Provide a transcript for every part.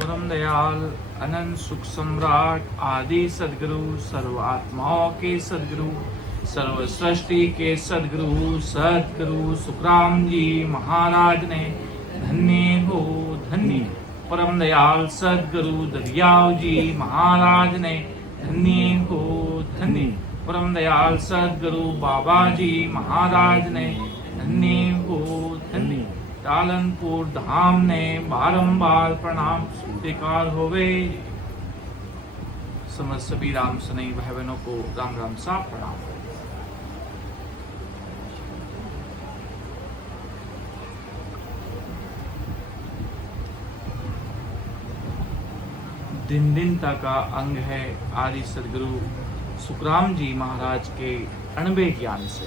परम दयाल अनंत सुख सम्राट आदि सदगुरु सर्व आत्माओं के सदगुरु सर्व सृष्टि के सदगुरु सुखराम जी महाराज ने धन्य हो धन्य। परम दयाल सदगुरु दरियाव जी महाराज ने धन्य हो धन्य। परम दयाल सदगुरु बाबा जी महाराज ने धन्य हो धन्य। टालनपुर धाम ने बारंबार प्रणाम स्वीकार होवे। समस्त सभी राम सनई भाई बहनों को राम राम सा प्रणाम। दिन दिनता का अंग है आदि सदगुरु सुखराम जी महाराज के अणबे ज्ञान से।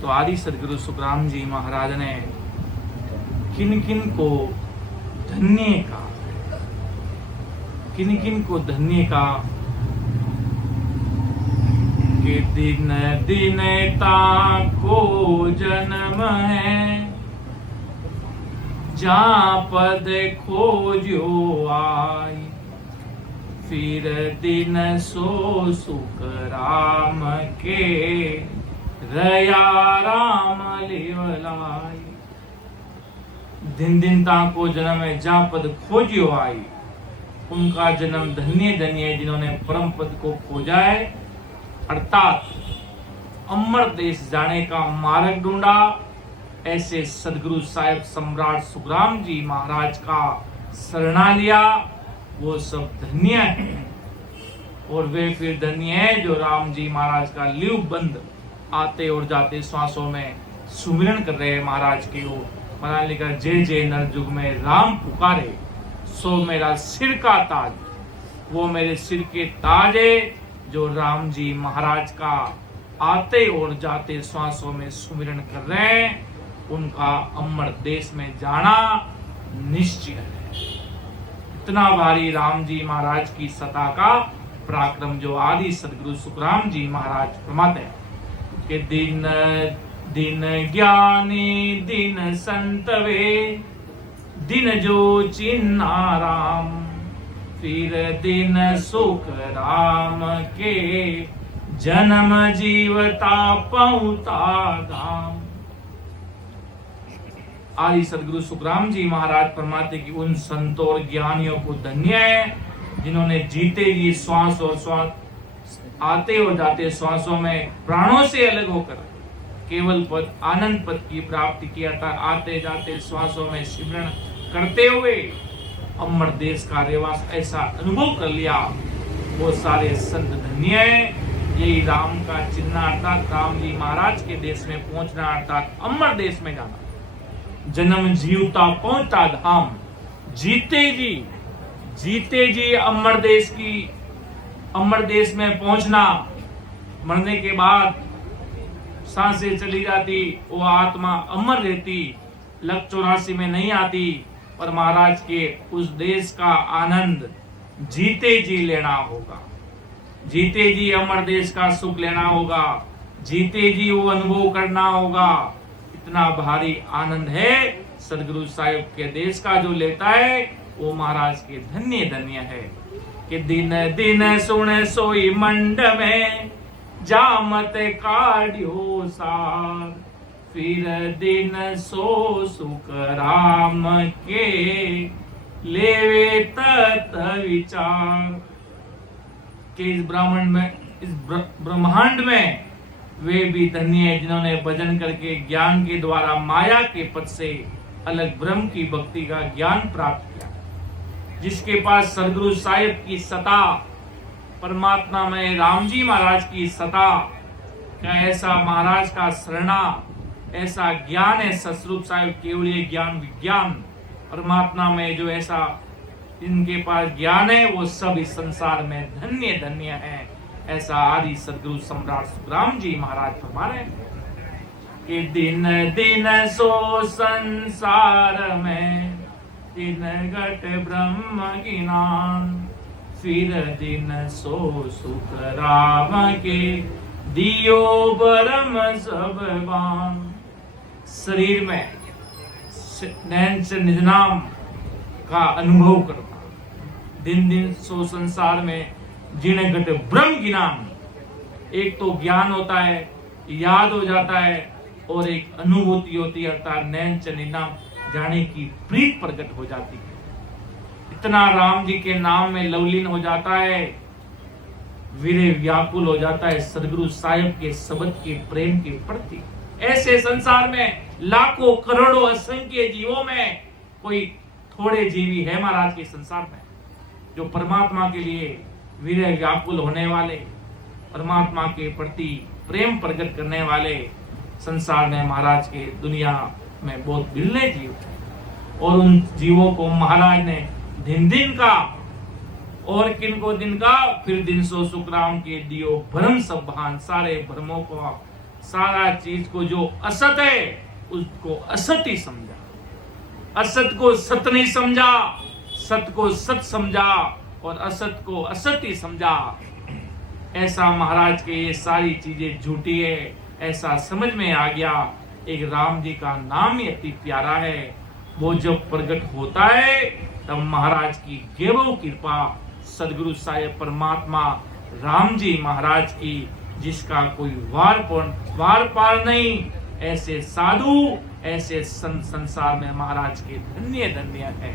तो आदि सदगुरु सुखराम जी महाराज ने किन किन को धन्य का कि दिन दिन ताको जन्म है जहाँ पद खोजो आई फिर दिन सो सुख राम के रया राम लेवलाई। दिन दिन ताको जन्म है जहाँ पद खोजियो आई, उनका जन्म धन्य धन्य है जिन्होंने परम पद को खोजा है, अर्थात अमर देश जाने का मार्ग ढूंढा। ऐसे सदगुरु साहिब सम्राट सुखराम जी महाराज का शरणा लिया, वो सब धन्य है। और वे फिर धन्य है जो राम जी महाराज का लिव बंद आते और जाते श्वासों में सुमिरन कर रहे हैं महाराज की ओर। महाराज लिखा जय जय नर युग में राम पुकारे सो मेरा सिर का ताज। वो मेरे सिर के ताज है जो राम जी महाराज का आते और जाते श्वासों में सुमिरन कर रहे हैं। उनका अमर देश में जाना निश्चय है। इतना भारी राम जी महाराज की सत्ता का पराक्रम जो आदि सदगुरु सुखराम जी महाराज फरमाते हैं कि दिन दिन ज्ञानी दिन संतवे दिन जो चिन्ना राम फिर दिन सुख राम के जन्म जीवता पहुता धाम। आदि सदगुरु सुखराम जी महाराज फरमाते कि उन संतों और ज्ञानियों को धन्य है जिन्होंने जीते जी श्वास और श्वास आते और जाते श्वासों में प्राणों से अलग होकर केवल पद आनंद पद की प्राप्ति किया था। आते जाते श्वासों में सिमरण करते हुए अमर देश का रेवास ऐसा अनुभव कर लिया, वो सारे संत धन्य है। यही राम का चिन्ह अर्थात राम जी महाराज के देश में पहुंचना अर्थात अमर देश में जाना। जन्म जीवता पहुंचता धाम। जीते जी अमर देश में पहुंचना। मरने के बाद सांसें चली जाती, वो आत्मा अमर रहती, लक 84 में नहीं आती। पर महाराज के उस देश का आनंद जीते जी लेना होगा, जीते जी अमर देश का सुख लेना होगा, जीते जी वो अनुभव करना होगा। इतना भारी आनंद है सदगुरु साहिब के देश का जो लेता है वो महाराज के धन्य धन्य है। कि दिन दिन सुन सोई मंड में जामत काढ़ियो सार फिर दिन सो सुख राम के लेवे तत विचार। कि इस ब्रह्मांड में वे भी धन्य है जिन्होंने भजन करके ज्ञान के द्वारा माया के पद से अलग ब्रह्म की भक्ति का ज्ञान प्राप्त किया। जिसके पास सदगुरु साहिब की सत्ता, परमात्मा में राम जी महाराज की सत्ता का ऐसा महाराज का शरणा ऐसा ज्ञान है। सतस्वरूप साहिब केवल ज्ञान विज्ञान परमात्मा में जो ऐसा इनके पास ज्ञान है वो सब इस संसार में धन्य धन्य है। ऐसा आदि सदगुरु सम्राट सुखराम जी महाराज फरमा रहे कि दिन दिन सो संसार में दिन घट ब्रह्म ज्ञान फिर दिन सो सुख राम के दियो परम सबवान। शरीर में नैन से निज नाम का अनुभव करना, दिन दिन सो संसार में जिन घट ब्रह्म ज्ञान, एक तो ज्ञान होता है, याद हो जाता है, और एक अनुभूति होती है, अर्थात नैन चने नाम जाने की प्रीत प्रकट हो जाती है। इतना राम जी के नाम में लवलीन हो जाता है, वीरे व्याकुल हो जाता है सदगुरु साहिब के शब्द के प्रेम के प्रति। ऐसे संसार में लाखों करोड़ों असंख्य जीवों में कोई थोड़े जीवी है महाराज के संसार में जो परमात्मा के लिए वीरे व्याकुल होने वाले, परमात्मा के प्रति प्रेम प्रकट करने वाले संसार में महाराज के दुनिया में बहुत बिरले जीव थे। और उन जीवों को महाराज ने दिन दिन का, और किनको दिन का, फिर दिन सो सुखराम के दियो भ्रम सब बहान, सारे भ्रमों को, सारा चीज को जो असत है उसको असत ही समझा, असत को सत नहीं समझा, सत को सत समझा और असत को असत ही समझा। ऐसा महाराज के ये सारी चीजें झूठी है ऐसा समझ में आ गया। एक राम जी का नाम ही अति प्यारा है, वो जब प्रकट होता है तब महाराज की गेवो कृपा, सदगुरु साहिब परमात्मा राम जी महाराज की, जिसका कोई वार पार नहीं, ऐसे साधु ऐसे संसार में महाराज के धन्य धन्य है।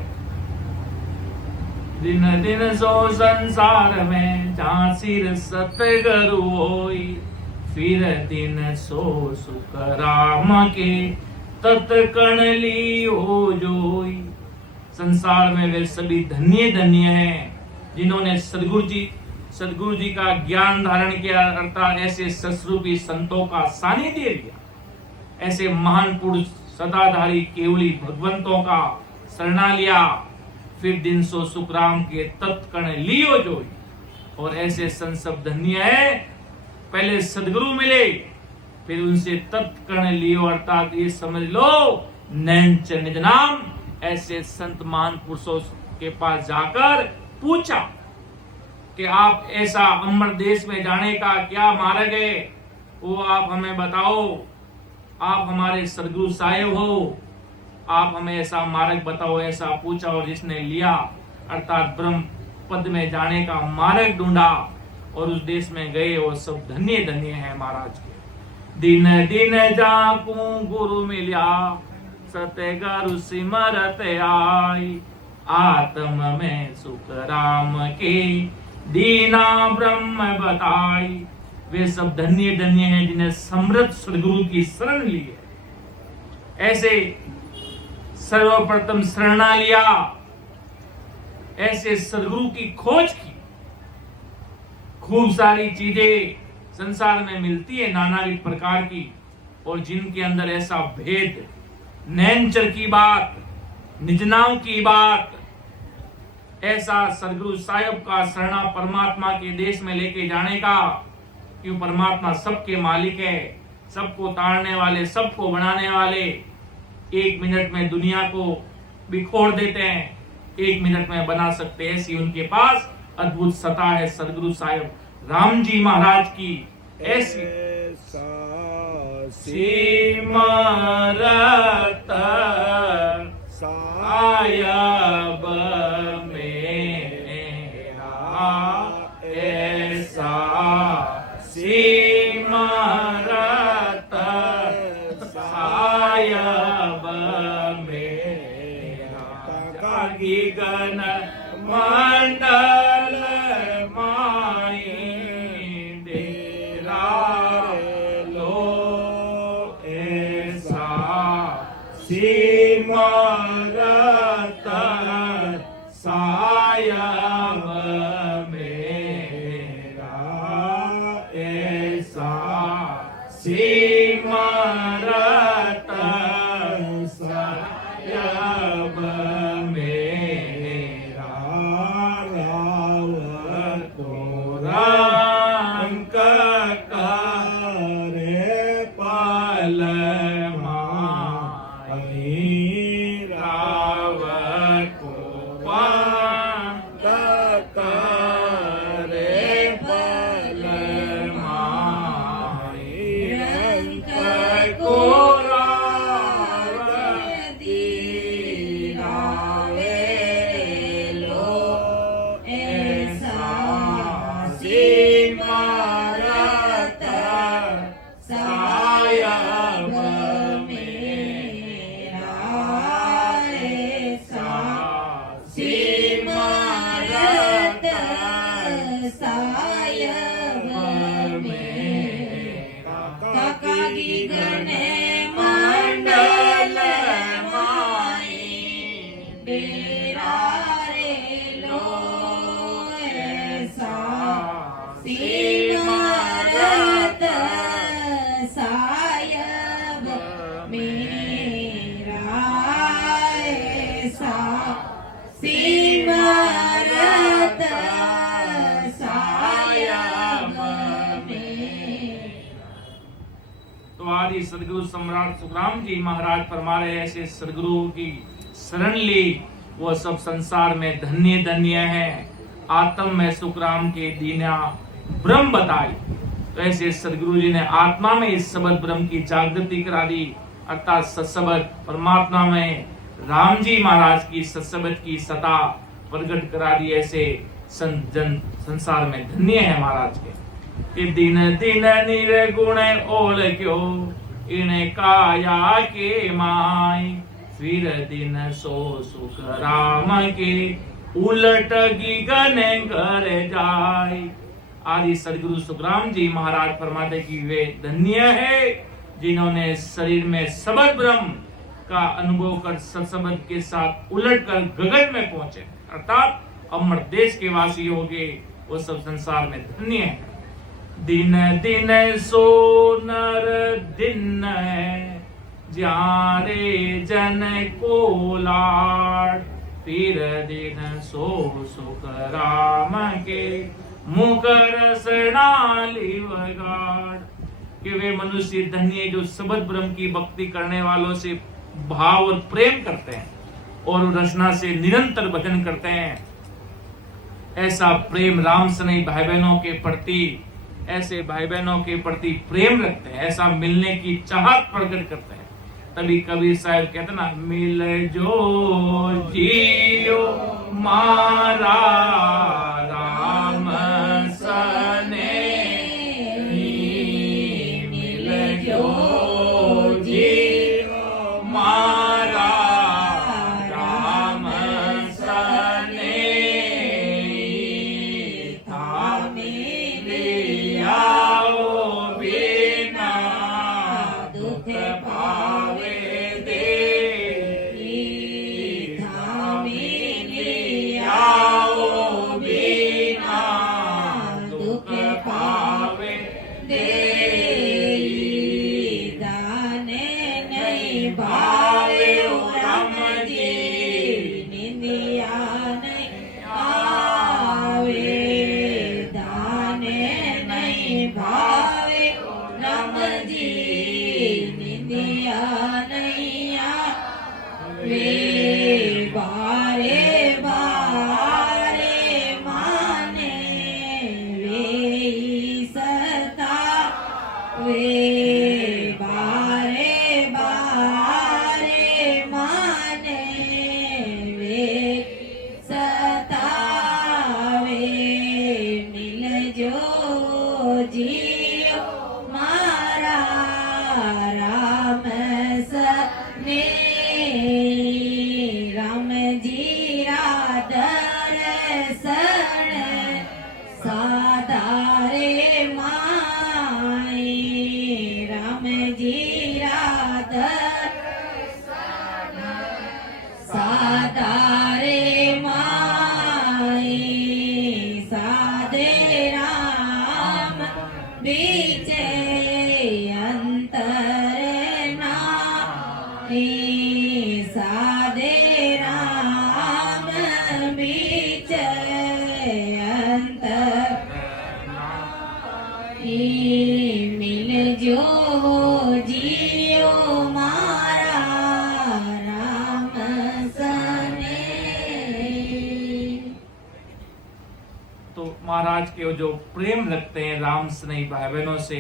दिन दिन सो संसार में जहाँ सिर सतगुरु होई, फिर दिन सो सुख राम के तत्कण लियो जोई। संसार में वे सभी धन्य धन्य हैं जिन्होंने सदगुरु जी का ज्ञान धारण किया, अर्थात ऐसे सस्वरूपी संतों का सानिध्य लिया, ऐसे महान पुरुष सदाधारी केवली भगवंतों का शरणा लिया, फिर दिन सो सुखराम के तत्कण लियो जोई। और ऐसे संत सब धन्य है, पहले सदगुरु मिले फिर उनसे तत्कण लियो, अर्थात ये समझ लो नैन च निज नाम। ऐसे संत महान पुरुषों के पास जाकर पूछा कि आप ऐसा अमर देश में जाने का क्या मार्ग है, वो आप हमें बताओ, आप हमारे सदगुरु साहिब हो, आप हमें ऐसा मार्ग बताओ। ऐसा पूछा और जिसने लिया, अर्थात ब्रह्म पद में जाने का मार्ग ढूंढा और उस देश में गए, वो सब धन्य धन्य है महाराज के। दिन दिन जाकू गुरु मिल्या, सतगुरु सिमरत आई, आत्म में सुख राम के दीना ब्रह्म बताई। वे सब धन्य धन्य हैं जिन्हें समृद्ध सदगुरु की शरण ली है। ऐसे सर्वप्रथम शरणा लिया, ऐसे सदगुरु की खोज की। खूब सारी चीजें संसार में मिलती है नानाविध प्रकार की, और जिनके अंदर ऐसा भेद, नैनचर की बात, निजनाम की बात, ऐसा सदगुरु साहिब का शरणा परमात्मा के देश में लेके जाने का, क्यों परमात्मा सबके मालिक है, सबको ताड़ने वाले, सबको बनाने वाले। एक मिनट में दुनिया को बिखोर देते हैं, एक मिनट में बना सकते हैं, ऐसी उनके पास अद्भुत सत्ता है सदगुरु साहिब राम जी महाराज की। ऐसी सिमरत साहिब मेरा, ऐसा सिमरत साहिब मेरा, जागी गण मंडल माई डेरा लो, ऐसा सिमरत साहिब मेरा, ऐसा सिमरत साहिब मेरा। डेरा रे लो ऐसा सिमरत सायब मेरा ऐसा सिमरत सायब मेरा। तो आदि सदगुरु सम्राट सुखराम जी महाराज फरमा रहे ऐसे सदगुरु की शरण ली वो सब संसार में धन्य धन्य है। आत्म में सुखराम के दीना ब्रह्म बताई। तो ऐसे सदगुरु जी ने आत्मा में इस सबद ब्रह्म की जागृति करा दी, अर्थात सत्सबद परमात्मा में राम जी महाराज की सत्सबद की सता प्रकट करा दी। ऐसे संसार में धन्य है महाराज के कि दिन दिन निर्गुण ओल क्यों इन्हें काया के माय फिर दिन सो सुख राम के उलट गगन कर जाए। आदि सदगुरु सुखराम जी महाराज फरमाते कि वे धन्य है जिन्होंने शरीर में सबद ब्रह्म का अनुभव कर सत्सबद के साथ उलट कर गगन में पहुंचे, अर्थात अमर देश के वासी हो गए। वो सब संसार में धन्य है। दिन दिन सो नर दिन है जारे जन को लाड फिर दिन सो सुख राम के मुकर सणाली वगाड़। कि वे मनुष्य धन्य जो सबद ब्रह्म की भक्ति करने वालों से भाव और प्रेम करते हैं और रचना से निरंतर भजन करते हैं। ऐसा प्रेम राम सनई भाई बहनों के प्रति, ऐसे भाई बहनों के प्रति प्रेम रखते हैं, ऐसा मिलने की चाहत प्रकट करते हैं। तभी कबीर साहब कहते ना, मिल जो जियो मारा राम सने, मिल जो जियो मारा राम सने आओ बिना दुख पावे दे आओ बिना दुख पावे दे दाने नहीं भावे राम जी निंदिया नहीं आवे, दाने नहीं भावे राम जी निंदिया नहीं आवे। बारे बारे माने वे सता वे, बारे बारे माने वे सतावे। मिल जो जियो मारा राम सने, राम जी दर्शन सादारे माई, राम जी दर्शन सादारे माई। सादे राम बीच अंतर नाई, सादे राम बीच अंतर मिल जो जियो मारा राम सने। तो महाराज के जो प्रेम रखते हैं राम स्नेही भाई बहनों से,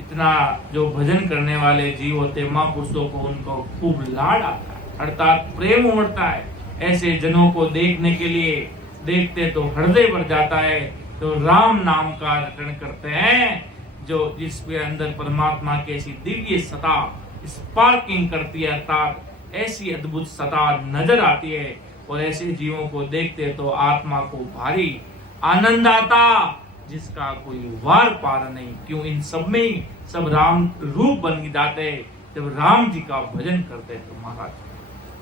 इतना जो भजन करने वाले जीव होते महापुरुषों को उनको खूब लाड आता है, अर्थात प्रेम उमड़ता है। ऐसे जनों को देखने के लिए देखते तो हृदय भर जाता है। तो राम नाम का रटन करते हैं जो जिसके अंदर परमात्मा की ऐसी दिव्य सता स्पार्किंग करती है, अर्थात ऐसी अद्भुत सता नजर आती है। और ऐसे जीवों को देखते तो आत्मा को भारी आनंद आता जिसका कोई वार पार नहीं। क्यों इन सब में सब राम रूप बन जाते जब राम जी का भजन करते तो महाराज।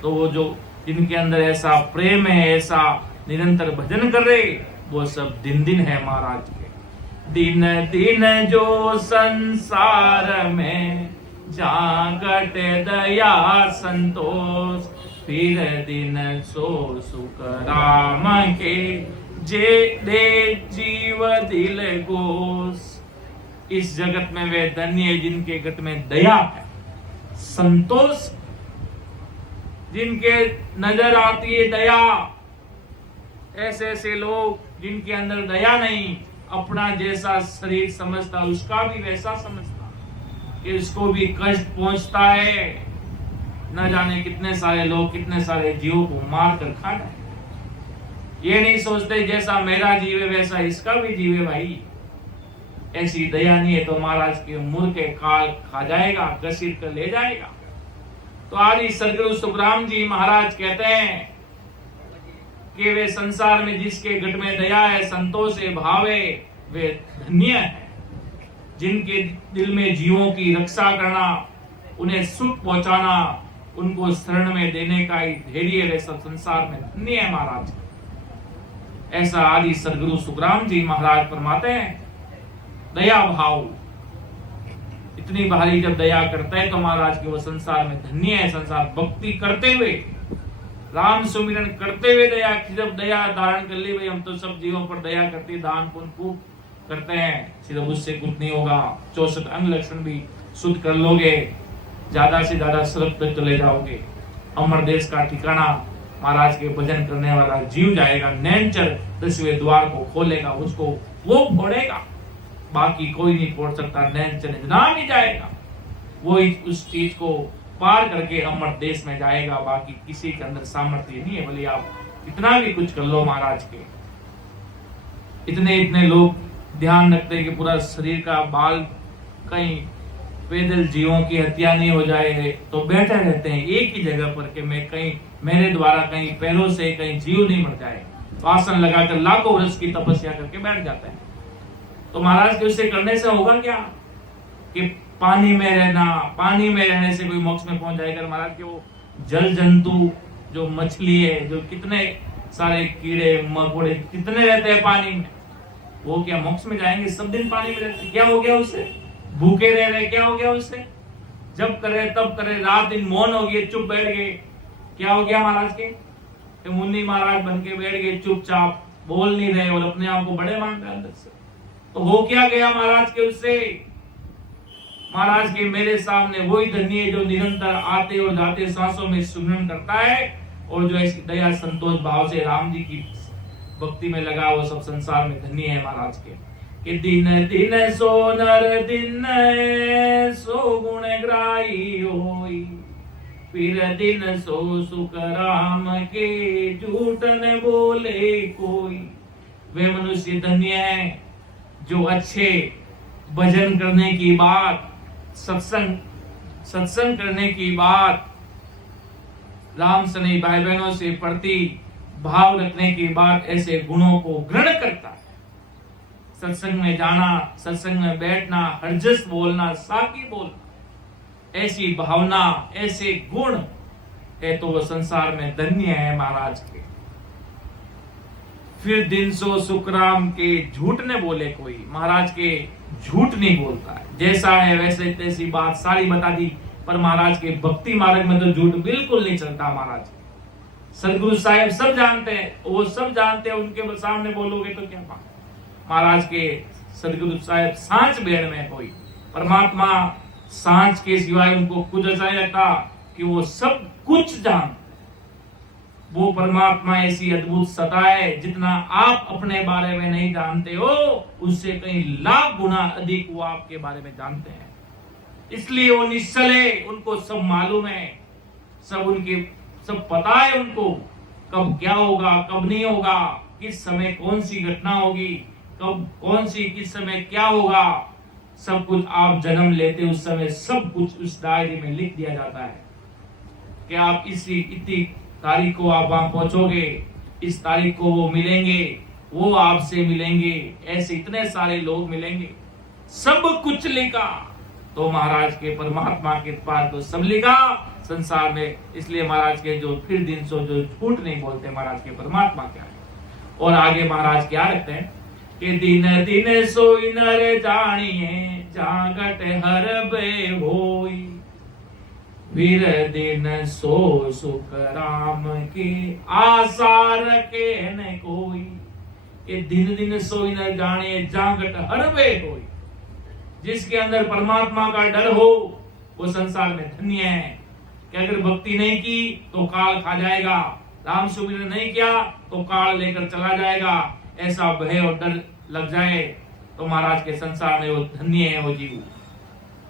तो वो जो जिनके अंदर ऐसा प्रेम है, ऐसा निरंतर भजन कर रहे, वो सब दिन दिन है महाराज के। दिन दिन जो संसार में जागट दया संतोष, फिर दिन सो सुख राम के, जे दे जीव दिल गोस। इस जगत में वे धन्य है जिनके गट में दया है, संतोष, जिनके नजर आती है दया। ऐसे ऐसे लोग जिनके अंदर दया नहीं, अपना जैसा शरीर समझता उसका भी वैसा समझता कि इसको भी कष्ट पहुंचता है। न जाने कितने सारे लोग कितने सारे जीवों को मार कर खा रहे, ये नहीं सोचते जैसा मेरा जीव है वैसा इसका भी जीव है। भाई ऐसी दया नहीं है तो महाराज के मुर के काल खा जाएगा, घसीट कर ले जाएगा। तो आदि सदगुरु सुखराम जी महाराज कहते हैं कि वे संसार में जिसके घट में दया है, संतोष है, भाव है, वे धन्य है। जिनके दिल में जीवों की रक्षा करना, उन्हें सुख पहुंचाना, उनको शरण में देने का ही धैर्य, वे सब संसार में धन्य है महाराज। ऐसा आदि सदगुरु सुखराम जी महाराज फरमाते हैं। दया भाव इतनी भारी जब दया करता है तो महाराज के वो संसार में धन्य है। संसार भक्ति करते हुए, राम सुमिरन करते हुए दया, जब दया धारण कर ली, भाई हम तो सब जीवों पर दया करते, दान पुण्य खूब करते हैं, सिर्फ उससे कुछ नहीं होगा। 64 अंग लक्षण भी शुद्ध कर लोगे, ज्यादा से ज्यादा स्वर्ग तक चले जाओगे। अमर देश का ठिकाना महाराज के भजन करने वाला जीव जाएगा। नैनचर 10वें द्वार को खोलेगा, उसको वो फोड़ेगा, बाकी कोई नहीं फोड़ सकता। नैनचर नाम ही जाएगा, वो उस चीज को पार करके अमर देश में जाएगा। बाकी किसी के अंदर सामर्थ्य नहीं है, भले आप इतना भी कुछ कर लो महाराज के। इतने लोग ध्यान रखते हैं कि पूरा शरीर का बाल कहीं पैदल जीवों की हत्या नहीं हो जाए, तो बैठे रहते हैं एक ही जगह पर कि मैं कहीं मेरे द्वारा कहीं पैरों से कहीं जीव नहीं मर जाए। तो आसन लगाकर लाखों वर्ष की तपस्या करके बैठ जाते हैं। तो महाराज के उससे करने से होगा क्या कि पानी में रहना, पानी में रहने से कोई मोक्ष में पहुंच जाएगा। महाराज के वो जल जंतु, जो मछली है, जो कितने सारे कीड़े मकोड़े कितने रहते हैं पानी में, वो क्या मोक्ष में जाएंगे? सब दिन पानी में रहते, क्या हो गया उससे? भूखे रह रहे, क्या हो गया उससे? जब करे तब करे, रात दिन मौन हो गए, चुप बैठ गए, क्या हो गया महाराज के? तो मुन्नी महाराज बन के बैठ गए, चुपचाप बोल नहीं रहे और अपने आप को बड़े मान रहे अंदर से। तो हो क्या गया महाराज के उससे? महाराज के मेरे सामने वही धन्य है जो निरंतर आते और जाते सांसों में सुमिरन करता है, और जो ऐसी दया संतोष भाव से राम जी की भक्ति में लगा, वो सब संसार में धन्य है महाराज के। कि दिन दिन सो नर दिन सो गुण ग्राही होई, फिर दिन सो सुख राम के झूठ न बोले कोई। वे मनुष्य धन्य है जो अच्छे भजन करने की बात, सत्संग करने की बात, राम सने भाई बहनों से प्रति भाव रखने की बात, ऐसे गुणों को ग्रहण करता है। सत्संग में जाना, सत्संग में बैठना, हरजस बोलना, साकी बोलना, ऐसी भावना, ऐसे गुण है तो वो संसार में धन्य है महाराज के। फिर दिन सो सुखराम के झूठ ने बोले कोई, महाराज के झूठ नहीं बोलता है। जैसा है वैसे तैसी बात सारी बता दी, पर महाराज के भक्ति मार्ग में तो झूठ बिल्कुल नहीं चलता महाराज। सदगुरु साहब सब जानते हैं, वो सब जानते हैं, उनके सामने बोलोगे तो क्या बात। महाराज के सदगुरु साहब सांच बेड़ में कोई परमात्मा सांच के सिवाय उनको कुछ ऐसा नहीं लगता कि वो सब कुछ जान। वो परमात्मा ऐसी अद्भुत सत्ता है, जितना आप अपने बारे में नहीं जानते हो उससे कई लाख गुना अधिक वो आपके बारे में जानते हैं। इसलिए वो निश्चल है, उनको सब मालूम है, सब उनके सब पता है उनको कब क्या होगा, कब नहीं होगा, किस समय कौन सी घटना होगी, कब कौन सी किस समय क्या होगा, सब कुछ आप जन्म लेते उस समय सब कुछ उस डायरी में लिख दिया जाता है कि आप इतनी तारीख को आप वहां पहुंचोगे, इस तारीख को वो मिलेंगे, वो आपसे मिलेंगे, ऐसे इतने सारे लोग मिलेंगे, सब कुछ लिखा। तो महाराज के परमात्मा के पास तो सब लिखा, संसार में। इसलिए महाराज के जो फिर दिन सो जो झूठ नहीं बोलते महाराज के परमात्मा क्या है। और आगे महाराज क्या रखते हैं कि दिन दिन सोई नर जानिए जागट हर बे होई, फिर दिन सो सुख राम के आशा रखे न कोई। कि दिन दिन सोई न जाने जागट हर वे होई। जिसके अंदर परमात्मा का डर हो वो संसार में धन्य है। कि अगर भक्ति नहीं की तो काल खा जाएगा, राम सुमिरन नहीं किया तो काल लेकर चला जाएगा, ऐसा भय और डर लग जाए तो महाराज के संसार में वो धन्य है वो जीव।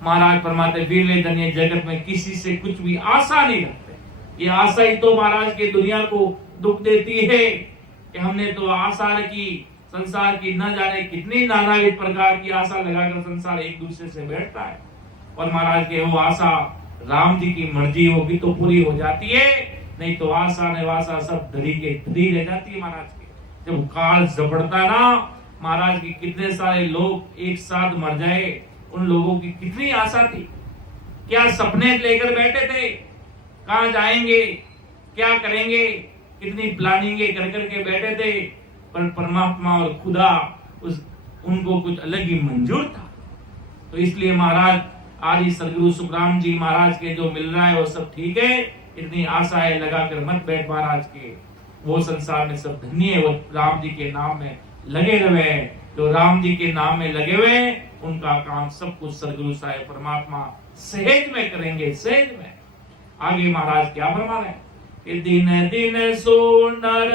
महाराज परमात्मा वीरले धन्य जगत में किसी से कुछ भी आशा नहीं रखते। ये आशा ही तो महाराज के दुनिया को दुख देती है कि हमने तो आशा रखी संसार की, न जाने कितनी नानाविध प्रकार की आशा लगाकर संसार एक दूसरे से बैठता है। और महाराज के वो आशा राम जी की मर्जी होगी तो पूरी हो जाती है, नहीं तो आशा निवासा सब धरी के धरी रह जाती है। महाराज के जब काल जबड़ता ना महाराज की कितने सारे लोग एक साथ मर जाए, उन लोगों की कितनी आशा थी, क्या सपने लेकर बैठे थे, कहां जाएंगे, क्या करेंगे, कितनी प्लानिंग कर करके बैठे थे। पर परमात्मा और खुदा उनको कुछ अलग ही मंजूर था। तो इसलिए महाराज आदि सदगुरु सुखराम जी महाराज के जो मिल रहा है वो सब ठीक है, इतनी आशाएं लगाकर मत बैठ महाराज के। वो संसार में सब धन्य है, वो राम जी के नाम में लगे रहे। जो राम जी के नाम में लगे हुए उनका काम सब कुछ सदगुरु साहिब परमात्मा सहज में करेंगे, सहज में। आगे महाराज क्या फरमा रहे हैं कि दिन दिन सो नर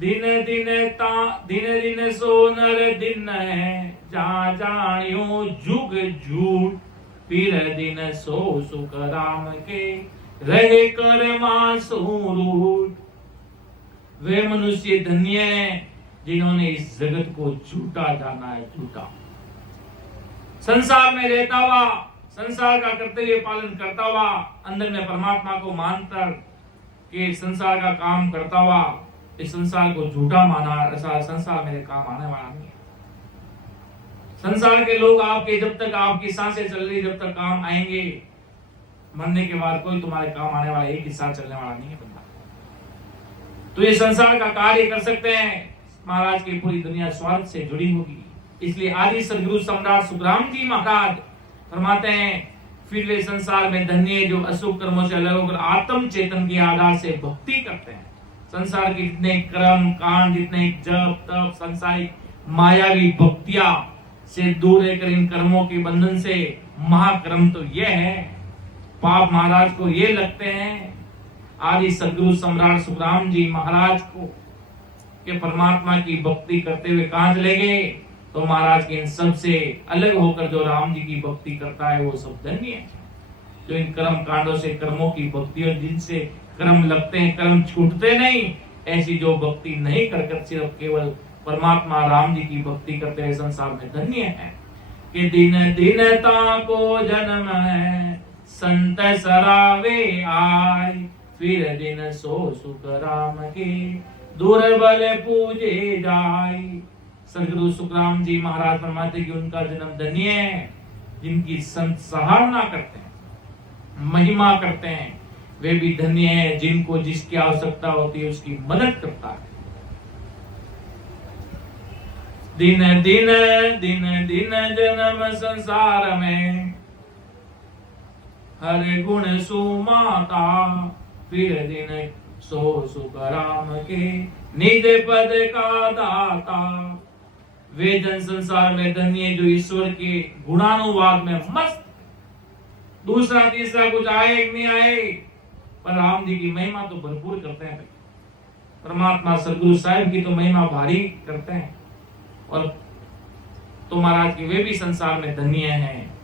दिन दिन सो नर दिन है जा जानियो जुग झूठ, फिर दिन सो सुख राम के रहे कर मासूरूठ। वे मनुष्य धन्य है जिन्होंने इस जगत को झूठा जाना है, झूठा। संसार में रहता हुआ, संसार का कर्तव्य पालन करता हुआ, अंदर में परमात्मा को मानकर कि संसार का काम करता हुआ इस संसार को झूठा माना, ऐसा संसार मेरे काम आने वाला नहीं है। संसार के लोग आपके जब तक आपकी सांसें चल रही, जब तक काम आएंगे, मरने के बाद कोई तुम्हारे काम आने वाला, एक ही साथ चलने वाला नहीं है बंदा। तो ये संसार का कार्य कर सकते हैं, महाराज की पूरी दुनिया स्वार्थ से जुड़ी होगी। इसलिए आदि सदगुरु सम्राट सुखराम जी महाराज फरमाते हैं, फिर वे संसार में धन्य जो अशुभ कर्मों से अलग होकर आत्म चेतन के आधार से भक्ति करते हैं। संसार के जितने कर्म कांड, जितने जप तप, संसारिक मायावी भक्तियां से दूर रहकर इन कर्मों के बंधन से महाकर्म तो यह है, पाप महाराज को ये लगते हैं आदि सदगुरु सम्राट सुखराम जी महाराज को कि परमात्मा की भक्ति करते हुए कहां चले गए। तो महाराज के इन सब से अलग होकर जो राम जी की भक्ति करता है वो सब धन्य है। जो इन कर्म कांडों से, कर्मों की भक्ति और जिनसे कर्म लगते हैं, कर्म छूटते नहीं, ऐसी जो भक्ति नहीं कर सिर्फ केवल परमात्मा राम जी की भक्ति करते हैं, संसार में धन्य है। कि दिन दिन ताको जन्म है संत सरावे आय, फिर दिन सो सुख राम के दुर्बल पूजे जाय। सदगुरु सुखराम जी महाराज फरमाते कि उनका जन्म धन्य है जिनकी संत सराहना करते हैं, महिमा करते हैं। वे भी धन्य है जिनको जिसकी आवश्यकता होती है उसकी मदद करता है। दिन दिन दिन दिन जन्म संसार में हर गुण सुमाता, फिर दिन सो सुख राम के निज पद का दाता। वे जन संसार में धन्य जो ईश्वर के गुणानुवाद में मस्त, दूसरा तीसरा कुछ आए नहीं आए, पर राम जी की महिमा तो भरपूर करते हैं। परमात्मा सदगुरु साहिब की तो महिमा भारी करते हैं। और तो महाराज की वे भी संसार में धन्य हैं।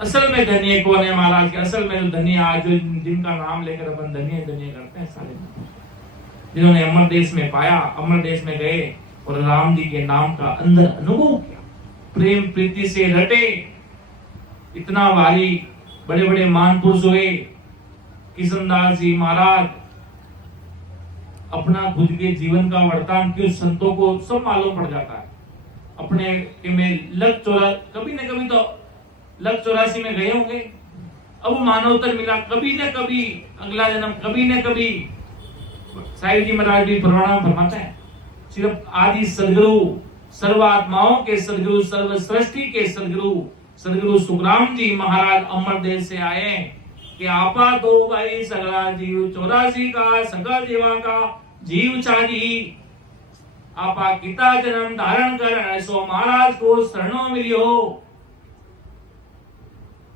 असल में धन्य कौन है महाराज के? असल में जो धन्य आज जो जिनका नाम लेकर अपन धन्य धन्य करते हैं, सारे जिन्होंने अमर देश में पाया, अमर देश में गए और राम जी के नाम का अंदर अनुभव किया, प्रेम प्रीति से रटे। इतना भारी बड़े बड़े महापुरुष हुए, किशनदास जी महाराज अपना खुद के जीवन का वर्तान क्यों संतों को सब मालूम पड़ जाता है। अपने में कभी न कभी तो लग 84 में गए होंगे, अब मानवतर मिला कभी न कभी, अगला जन्म कभी न कभी। साहिब जी महाराज भी प्रणाम फरमाते हैं, सिर्फ आदि सदगुरु, सर्व आत्माओं के सदगुरु, सर्व सृष्टि के सदगुरु, सदगुरु सुखराम जी महाराज अमर देश से आए कि आपा तो भाई सगला जीव 84 का सकल जीवा का जीव चाही। आपा किता जन्म धारण कर ऐसो महाराज को शरणों मिलियो।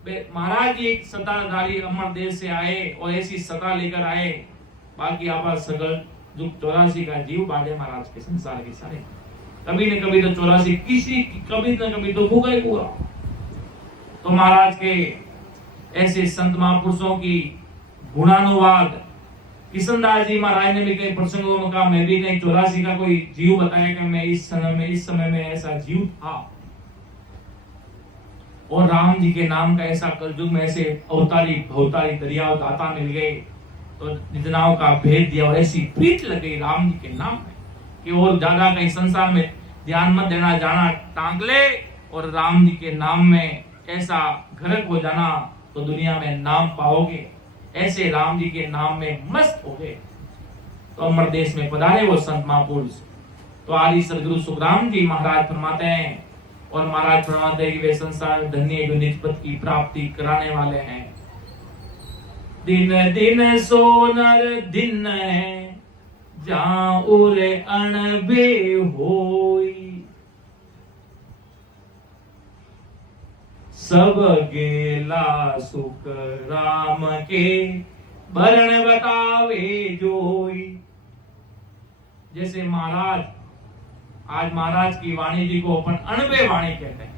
महाराज जी एक सताधारी अमर देश से आए और ऐसी सता लेकर आए। बाकी आपा सकल जो 84 का जीव बाजे महाराज के संसार के सारे, कभी न कभी तो 84 किसी कभी न कभी तो होगा ही होगा। तो महाराज के ऐसे संत महापुरुषों की गुणानुवाद किशनदास जी महाराज ने भी कई प्रसंगों में कहा, मैं भी कहीं 84 का कोई जीव बताया कि मैं इस समय में ऐसा जीव था। और राम जी के नाम का ऐसा कलयुग में ऐसे अवतारी भवतारी दरियाव दाता मिल गए, तो निजनाओं का भेद दिया और ऐसी प्रीत लग गई राम जी के नाम में कि और ज्यादा कहीं संसार में ध्यान मत देना, जाना टांग ले और राम जी के नाम में ऐसा घरक हो जाना तो दुनिया में नाम पाओगे। ऐसे राम जी के नाम में मस्त हो गए। तो अमर देश में पधारे वो संत महापुरुष। तो आदि सदगुरु सुखराम जी महाराज फरमाते हैं, और महाराज फरमाते हैं कि वे संसार धन्य जो निज पद की प्राप्ति कराने वाले हैं। दिन दिन सोनर दिन है जहां उरे अणबे होई, सब गेला सुख राम के भरण बतावे जोई। जैसे महाराज, आज महाराज की वाणी जी को अपन अणबे वाणी कहते हैं।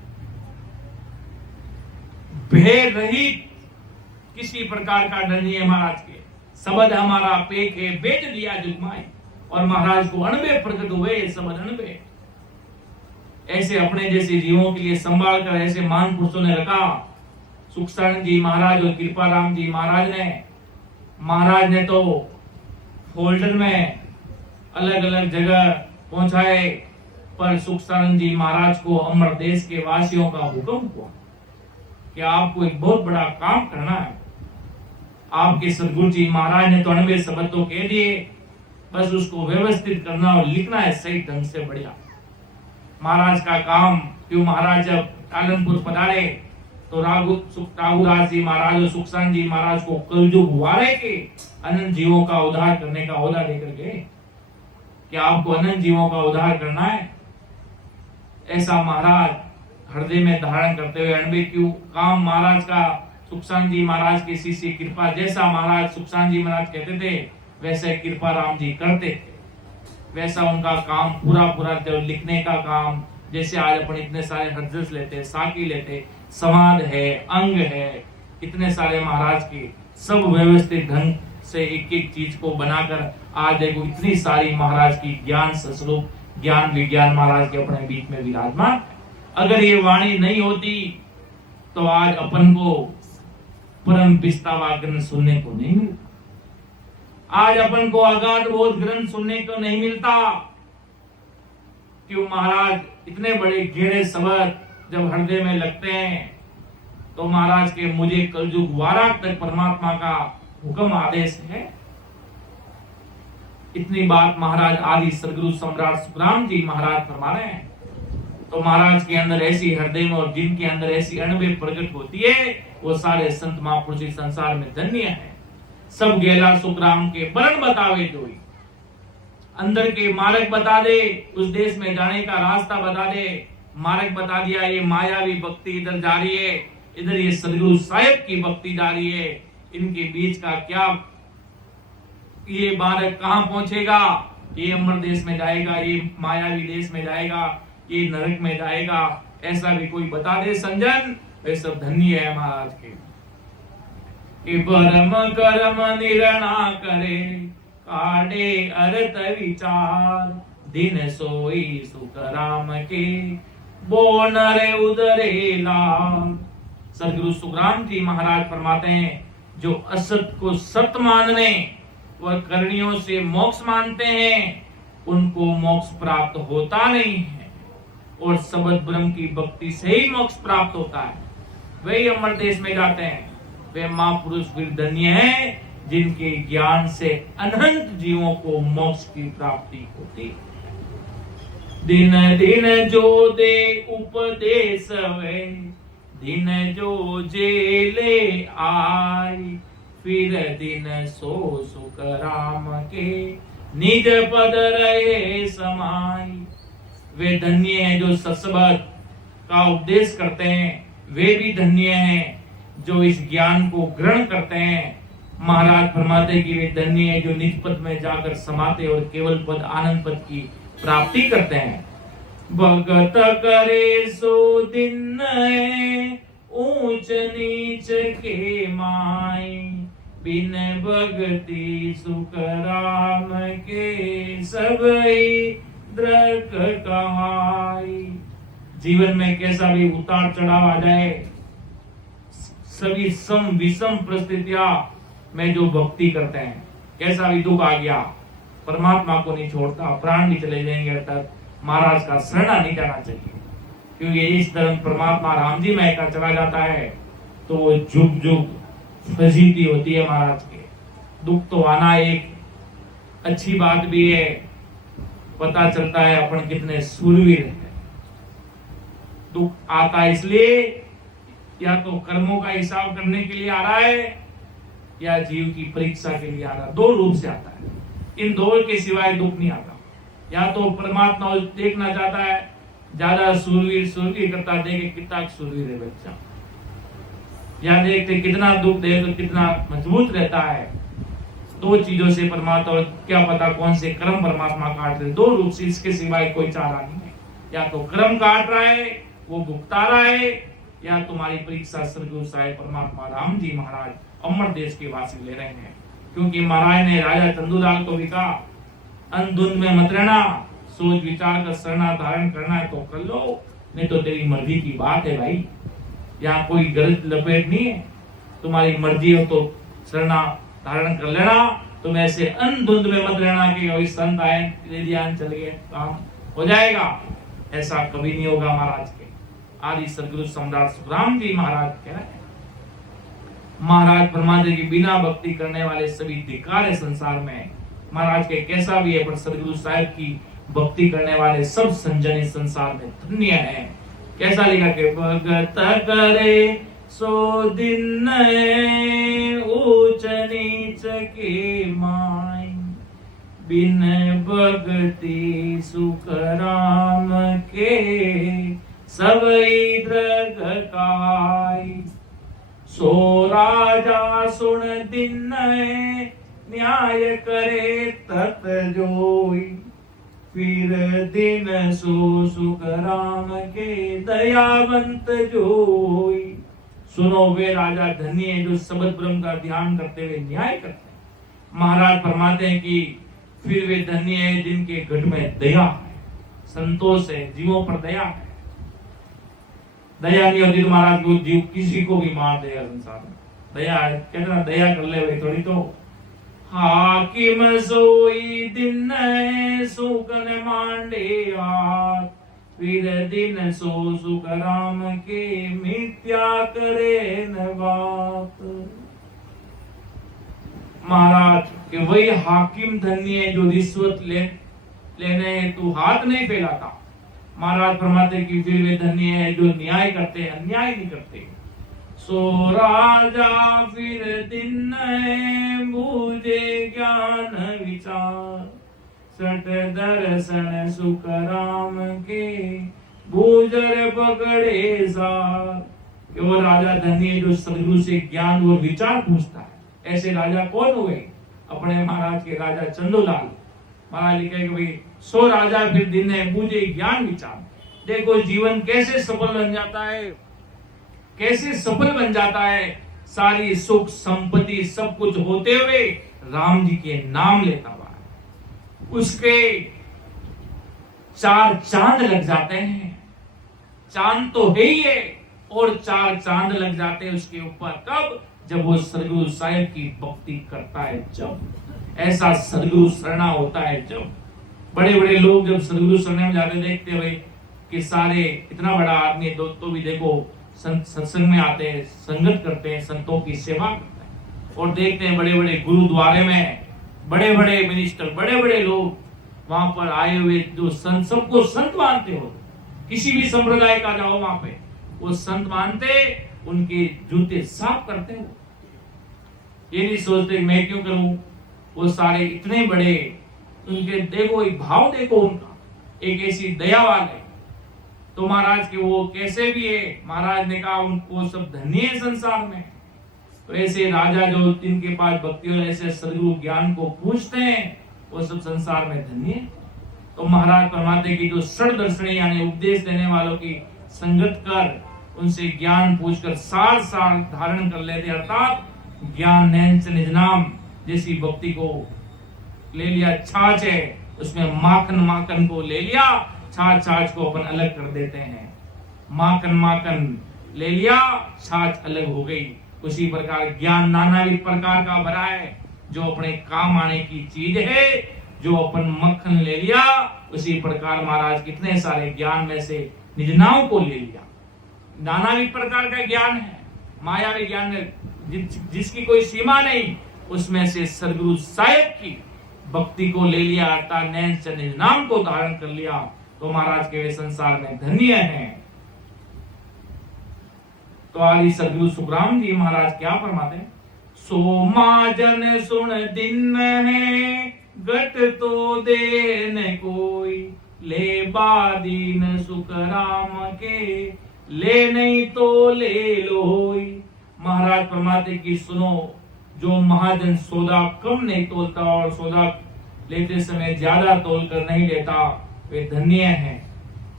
भेद रहित, किसी प्रकार का डर नहीं है महाराज के। सबद हमारा पेख है बेच दिया जुगमाई, और महाराज को अणबे प्रकट हुए, सबद अणबे। ऐसे अपने जैसे जीवों के लिए संभाल कर ऐसे महान पुरुषों ने रखा। सुखसारण जी महाराज और कृपाराम जी महाराज ने तो फोल्डर में अलग अलग जगह पहुंचाए, पर सुखसारण जी महाराज को अमर देश के वासियों का हुक्म हुआ कि आपको एक बहुत बड़ा काम करना है। आपके सदगुरु जी महाराज ने तो 98 शब्द तो कह दिए, बस उसको व्यवस्थित करना और लिखना है सही ढंग से। बढ़िया महाराज का काम। क्यों महाराज जब कालनपुर पधारे तो राघुराज जी महाराज और सुखसान जी महाराज को कलयुग वारे के अनंत जीवों का उद्धार करने का ओहदा लेकर गए कि आपको अनंत जीवों का उद्धार करना है। ऐसा महाराज हृदय में धारण करते हुए 98 क्यों काम महाराज का सुखसान जी महाराज की शिष्य कृपा, जैसा महाराज सुखसान जी महाराज कहते थे वैसे कृपा राम जी करते थे। वैसा उनका काम पूरा जो लिखने का काम, जैसे आज अपन इतने सारे हदस लेते, साकी लेते, समाध है, अंग है, इतने सारे महाराज के सब व्यवस्थित ढंग से एक एक चीज को बनाकर आज देखो इतनी सारी महाराज की ज्ञान स्वरूप ज्ञान विज्ञान महाराज के अपने बीच में विराजमान। अगर ये वाणी नहीं होती तो आज अपन को परम पिस्तावा ग्रंथ सुनने को नहीं मिलता। आज अपन को अगाध बोध ग्रंथ सुनने को नहीं मिलता। क्यों महाराज इतने बड़े घेरे शब्द जब हृदय में लगते हैं तो महाराज के मुझे कलयुग वारा तक परमात्मा का हुक्म आदेश है। इतनी बात महाराज आदि सदगुरु सम्राट सुखराम जी महाराज फरमा रहे हैं। तो महाराज के अंदर ऐसी हृदय में और जिनके अंदर ऐसी अणबे प्रकट होती है वो सारे संत महापुरुष इस संसार में धन्य है। सब गेला सुखराम के बरन बतावे जोई, अंदर के मार्ग बता दे, उस देश में जाने का रास्ता बता दे। मार्ग बता दिया, ये मायावी भक्ति इधर जा रही है, इधर ये सदगुरु साहिब की भक्ति जा रही है, इनके बीच का क्या, ये मार्ग कहां पहुंचेगा, ये अमर देश में जाएगा, ये मायावी देश में जाएगा, ये नरक में जाएगा, ऐसा भी कोई बता दे संजन, वे सब धन्य है महाराज के। कि परम कर्म निरणा करे, काटे अर्थ विचार, दिन सोई सुख राम के, बोन रे उदरे लाल। सदगुरु सुखराम जी महाराज फरमाते हैं, जो असत को सत्य मानने व करणियों से मोक्ष मानते हैं उनको मोक्ष प्राप्त होता नहीं है, और सबद ब्रह्म की भक्ति से ही मोक्ष प्राप्त होता है। वही अमर देश में जाते हैं। वे महापुरुष फिर धन्य हैं जिनके ज्ञान से अनंत जीवों को मोक्ष की प्राप्ति होती। दिन दिन जो दे उपदेश वे, दिन जो जेले आई, फिर दिन सो सुख राम के निज पद रहे समाई। वे धन्य हैं जो सत्संग का उपदेश करते हैं, वे भी धन्य हैं जो इस ज्ञान को ग्रहण करते हैं। महाराज फरमाते कि वे धन्य हैं जो निज पद में जाकर समाते और केवल पद आनंद पद की प्राप्ति करते हैं। भगत करे सो दिन ऊंच नीच के माई, बिन भगति सुख राम के सबई द्रक कहाई। जीवन में कैसा भी उतार चढ़ाव आ जाए, सभी सम विषम परिस्थितियां में जो भक्ति करते हैं, कैसा भी दुख आ गया, परमात्मा को नहीं छोड़ता, प्राण भी चले जाएंगे तक महाराज का शरणा नहीं जाना चाहिए। क्योंकि इस तरह परमात्मा राम जी में का चला जाता है तो वो जुग जुग फजीती होती है महाराज के। दुख तो आना एक अच्छी बात भी है, पता चलता है अपन कितने सूरवीर हैं। दुख आता है इसलिए या तो कर्मों का हिसाब करने के लिए आ रहा है या जीव की परीक्षा के लिए आ रहा है। दो रूप से आता है, इन दो के सिवाय दुख नहीं आता। या तो परमात्मा देखना चाहता है ज्यादा सूरवीर सूरवीर करता, देखे कितना सूरवीर है बच्चा, या देखते कितना दुख दे तो कितना मजबूत रहता है। दो चीजों से परमात्मा, और क्या पता कौन से कर्म परमात्मा काट रहे, दो रूप से, इसके सिवाय कोई चारा नहीं है। या तो कर्म काट रहा है, वो भुगता रहा है, या तुम्हारी परीक्षा सदगुरु साहिब परमात्मा राम जी महाराज अमर देश के वासी ले रहे हैं। क्योंकि महाराज ने राजा चंदूलाल को भी कहा, अंधुंध में मत रहना, सोच विचार कर शरणा धारण करना है तो कर लो, नहीं तो तेरी मर्जी की बात है भाई। यहाँ कोई गलत लपेट नहीं है, तुम्हारी मर्जी हो तो शरणा धारण कर लेना। तुम ऐसे अंधुंध में मत रहना कि कोई संत आए ध्यान चले गए काम हो जाएगा, ऐसा कभी नहीं होगा। महाराज के आदि सदगुरु सम्राट सुखराम जी महाराज कह रहे हैं, महाराज फरमाते कि बिना भक्ति करने वाले सभी धिक्कार है संसार में। महाराज के कैसा भी है पर सदगुरु साहिब की भक्ति करने वाले सब संजन इस संसार में धन्य है। कैसा लिखा कि भगत करे सो दिन ऊंच नीच के माई, बिन भगति सुख राम के सबई द्रग काई। सो राजा सुन दिन न्याय करे तत जोई, फिर दिन सो सुख राम के दयावंत जोई। सुनो वे राजा धन्य है जो सबद ब्रह्म का ध्यान करते हुए न्याय करते हैं। महाराज फरमाते हैं कि फिर वे धन्य है जिनके घट में दया है, संतोष है, जीवों पर दया है। दया नहीं होती तो महाराज को जीव किसी को भी मार देगा संसार में। दया है, कहना दया कर ले भाई थोड़ी तो। हाकिम सोई दिन सुकन मांडे हाथ, फिर दिन सो सुख राम के मिथ्या करे न बात। महाराज कि वही हाकिम धन्य है जो रिश्वत लेने हेतु हाथ नहीं फैलाता। महाराज फरमाते कि फिर वे धन्य है जो न्याय करते हैं, अन्याय नहीं करते। सो राजा फिर दिन बूझे ज्ञान विचार, सट दर्शन सुख राम के बूझर पकड़े सार। वो राजा धन्य जो सदगुरु से ज्ञान और विचार पूछता है। ऐसे राजा कौन हुए? अपने महाराज के राजा चंदूलाल। महाराज लिखे कि भाई सो राजा फिर दिन है बूझे ज्ञान विचार। देखो जीवन कैसे सफल बन जाता है, कैसे सफल बन जाता है। सारी सुख संपत्ति सब कुछ होते हुए राम जी के नाम लेता हुआ उसके चार चांद लग जाते हैं। चांद तो है ही है और चार चांद लग जाते हैं उसके ऊपर। कब? जब वो सदगुरु साहिब की भक्ति करता है, जब ऐसा सदगुरु शरणा होता है। जब बड़े बड़े लोग जब सदगुरु शरण में जाते देखते हुए कि सारे इतना बड़ा आदमी तो भी देखो सत्संग में आते हैं, संगत करते हैं, संतों की सेवा करते हैं और देखते हैं बड़े बड़े गुरुद्वारे में बड़े बड़े मिनिस्टर, बड़े बड़े लोग वहां पर आए हुए जो संत, सबको संत मानते हो, किसी भी संप्रदाय का जाओ वहां पे वो संत मानते, उनके जूते साफ करते हो, ये नहीं सोचते मैं क्यों करूं। वो सारे इतने बड़े, उनके देखो एक भाव देखो उनका, एक ऐसी दया वाले। तो महाराज के वो कैसे भी है, महाराज ने कहा उनको सब धन्य है संसार में। तो ऐसे राजा जो जिनके पास भक्ति और ऐसे सदगुरु ज्ञान को पूछते हैं वो सब संसार में धन्य है। तो महाराज फरमाते कि जो षड दर्शनी यानी उपदेश देने वालों की संगत कर, उनसे ज्ञान पूछकर सार सार धारण कर लेते, अर्थात ज्ञान नैन से निज नाम जैसी भक्ति को ले लिया, छाछ है उसमें माखन माखन को ले लिया, छाछ छाछ को अपन अलग कर देते हैं, माखन माखन ले लिया, छाछ अलग हो गई। उसी प्रकार ज्ञान नानाविध प्रकार का भरा है, जो अपने काम आने की चीज है, जो अपन मक्खन ले लिया, उसी प्रकार महाराज कितने सारे ज्ञान में से निज नाम को ले लिया। नानाविध प्रकार का ज्ञान है, मायावी ज्ञान है, जिसकी कोई सीमा नहीं, उसमें से सदगुरु साहिब की भक्ति को ले लिया, अर्थात नैन से निज नाम को धारण कर लिया, तो महाराज के वे संसार में धन्य हैं। तो आदि सदगुरु सुखराम जी महाराज क्या फरमाते हैं, सो महाजन सुन दिन है, गट तो देन कोई, ले बादीन सुखराम के, ले नहीं तो ले लोई। महाराज फरमाते कि सुनो, जो महाजन सौदा कम नहीं तोलता और सौदा लेते समय ज्यादा तोल कर नहीं लेता, वे धन्य हैं।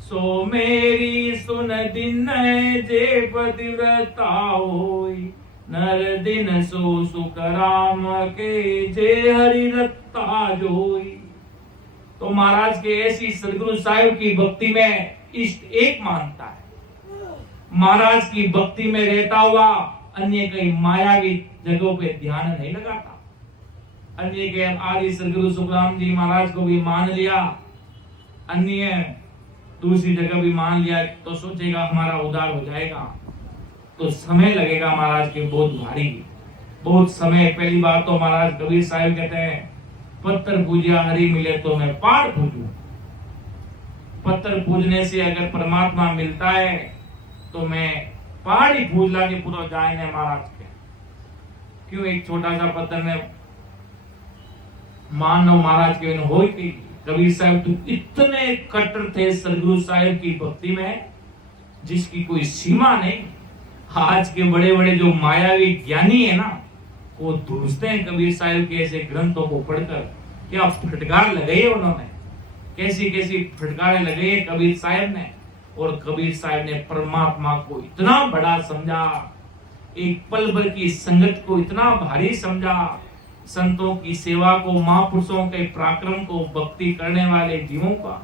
सो मेरी सुन दिन जे पतिव्रता होई, नर दिन सो सुख राम के, जे हरि रत्ता जोई। तो महाराज के ऐसी सदगुरु साहिब की भक्ति में इष्ट एक मानता है, महाराज की भक्ति में रहता हुआ अन्य कई मायावी जगहों पे ध्यान नहीं लगाता। अन्य के आदि सदगुरु सुखराम जी महाराज को भी मान लिया, अन्य दूसरी जगह भी मान लिया, तो सोचेगा हमारा उद्धार हो जाएगा, तो समय लगेगा महाराज के बहुत भारी, बहुत समय। पहली बात तो महाराज कबीर साहिब कहते हैं, पत्थर पूजिया हरि मिले तो मैं पहाड़ पूजूं। पत्थर पूजने से अगर परमात्मा मिलता है तो मैं पहाड़ ही पूज ला के पूरा जाएंगे महाराज के। क्यों एक छोटा सा पत्थर में मान लो महाराज के हो ही। कबीर साहब तो इतने कट्टर थे सदगुरु साहिब की भक्ति में, जिसकी कोई सीमा नहीं। आज के बड़े बड़े जो मायावी ज्ञानी है ना, वो धूसते हैं कबीर साहिब के ऐसे ग्रंथों को पढ़कर। क्या फटकार लगाई है उन्होंने, कैसी कैसी फटकारें लगाई है कबीर साहिब ने। और कबीर साहिब ने परमात्मा को इतना बड़ा समझा, एक पल भर की संगत को इतना भारी समझा, संतों की सेवा को, महापुरुषों के पराक्रम को, भक्ति करने वाले जीवों का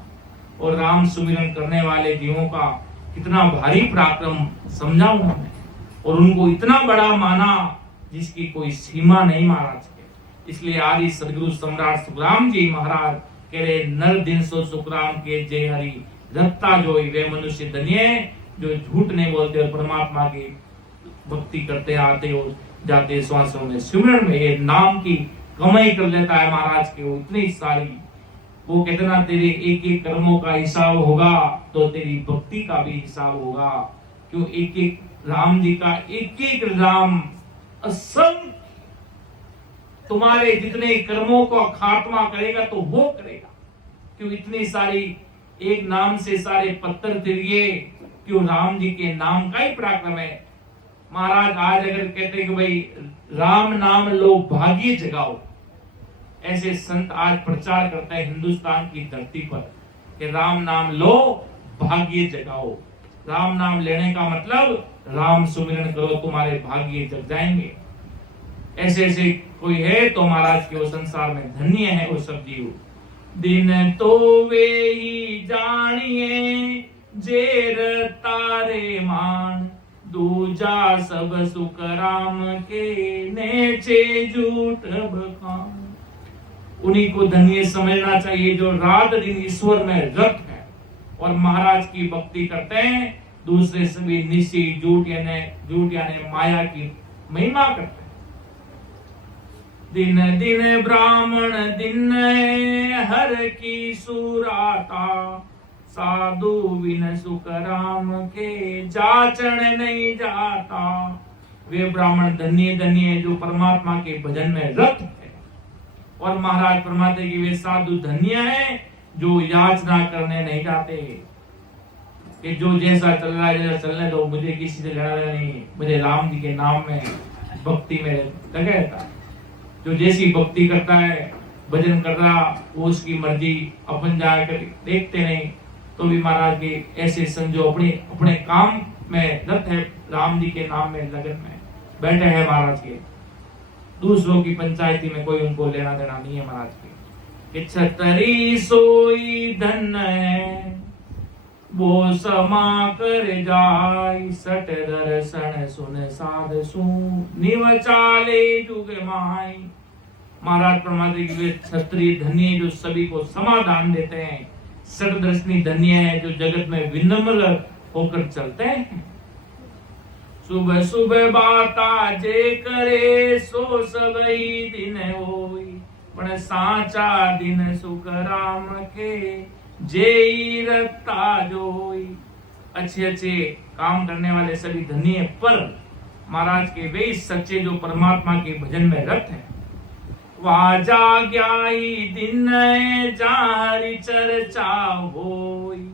और राम सुमिरन करने वाले जीवों का कितना भारी पराक्रम समझा उन्होंने, और उनको इतना बड़ा माना जिसकी कोई सीमा नहीं महाराज के। इसलिए आदि सदगुरु सम्राट सुखराम जी महाराज कह रहे, नर दिन सो सुखराम के जय हरि रत्ता जोई। वे मनुष्य धन्य जो झूठ नहीं बोलते और परमात्मा की भक्ति करते आते हो जाते श्वासों में सिमरन में ये नाम की कमाई कर लेता है महाराज के। वो इतनी सारी, वो कहते ना, तेरे एक एक कर्मों का हिसाब होगा तो तेरी भक्ति का भी हिसाब होगा। क्यों, एक एक राम जी का एक एक राम असंख्य तुम्हारे जितने कर्मों को खात्मा करेगा तो वो करेगा। क्यों, इतनी सारी एक नाम से सारे पत्थर तिरिए। क्यों, राम जी के नाम का ही पराक्रम है महाराज। आज अगर कहते कि भाई राम नाम लो भाग्य जगाओ, ऐसे संत आज प्रचार करते हैं हिंदुस्तान की धरती पर कि राम नाम लो भाग्य जगाओ। राम नाम लेने का मतलब राम सुमिरन करो, तुम्हारे भाग्य जग जाएंगे। ऐसे ऐसे कोई है तो महाराज के वो संसार में धन्य है वो सब जीव। दिन तो वे ही जानिए जेर तारे मान, दूजा सब सुख राम के नेचे झूठ बखान। उन्हीं को धन्य समझना चाहिए जो रात दिन ईश्वर में रत है और महाराज की भक्ति करते हैं दूसरे सभी निशी झूठ यानी माया की महिमा करते हैं। दिन दिन ब्राह्मण दिन हर की सुराता, साधु बिन सुख राम के जाचरण नहीं जाता। वे ब्राह्मण धन्य धन्य जो परमात्मा के भजन में रत है, और महाराज फरमाते कि वे साधु धन्य है जो याचना करने नहीं जाते, कि जो जैसा चल रहा है जैसा चलने दो, मुझे किसी से लेना देना नहीं, मुझे राम जी के नाम में भक्ति में लगे रहता। जो जैसी भक्ति करता है, भजन कर रहा, वो उसकी मर्जी, अपन जाकर देखते नहीं। तो भी महाराज के ऐसे संत जो अपने अपने काम में रत है, राम जी के नाम में लगन में बैठे हैं महाराज के, दूसरों की पंचायती में कोई उनको लेना देना नहीं है महाराज के। छतरी सोई धन है वो समा कर जाय, सट दर्शन सुन साध सु निवचाले जुग माई। महाराज फरमाते कि वे क्षत्रिय धन्य जो सभी को समाधान देते हैं, सट दर्शनी धन्य है जो जगत में विनम्र होकर चलते हैं। सुबह सुबह बाता जे करे सो सबई दिन होई, पण साचा दिन सुख राम के जेई रत्ता जोई। अच्छे अच्छे काम करने वाले सभी धन्य, पर महाराज के वे सच्चे जो परमात्मा के भजन में रत हैं। वाजा ग्याई दिन जारी चर्चा होई,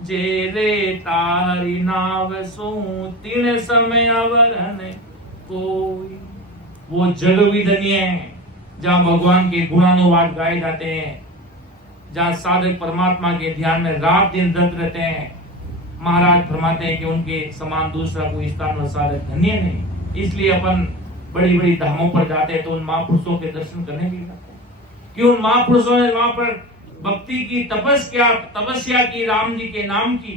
जे रे तारी नाव सो तीन समय अवरन कोई। वो जग भी धन्य है जहाँ भगवान के गुणानुवाद गाए जाते हैं, जहाँ साधक परमात्मा के ध्यान में रात दिन रत रहते हैं। महाराज फरमाते हैं कि उनके समान दूसरा कोई स्थान और साधक धन्य नहीं। इसलिए अपन बड़ी बड़ी धामों पर जाते हैं तो उन महापुरुषों के दर्शन करने के लिए जाते हैं, कि उन महापुरुषों ने वहां पर भक्ति की तपस्या की, राम जी के नाम की।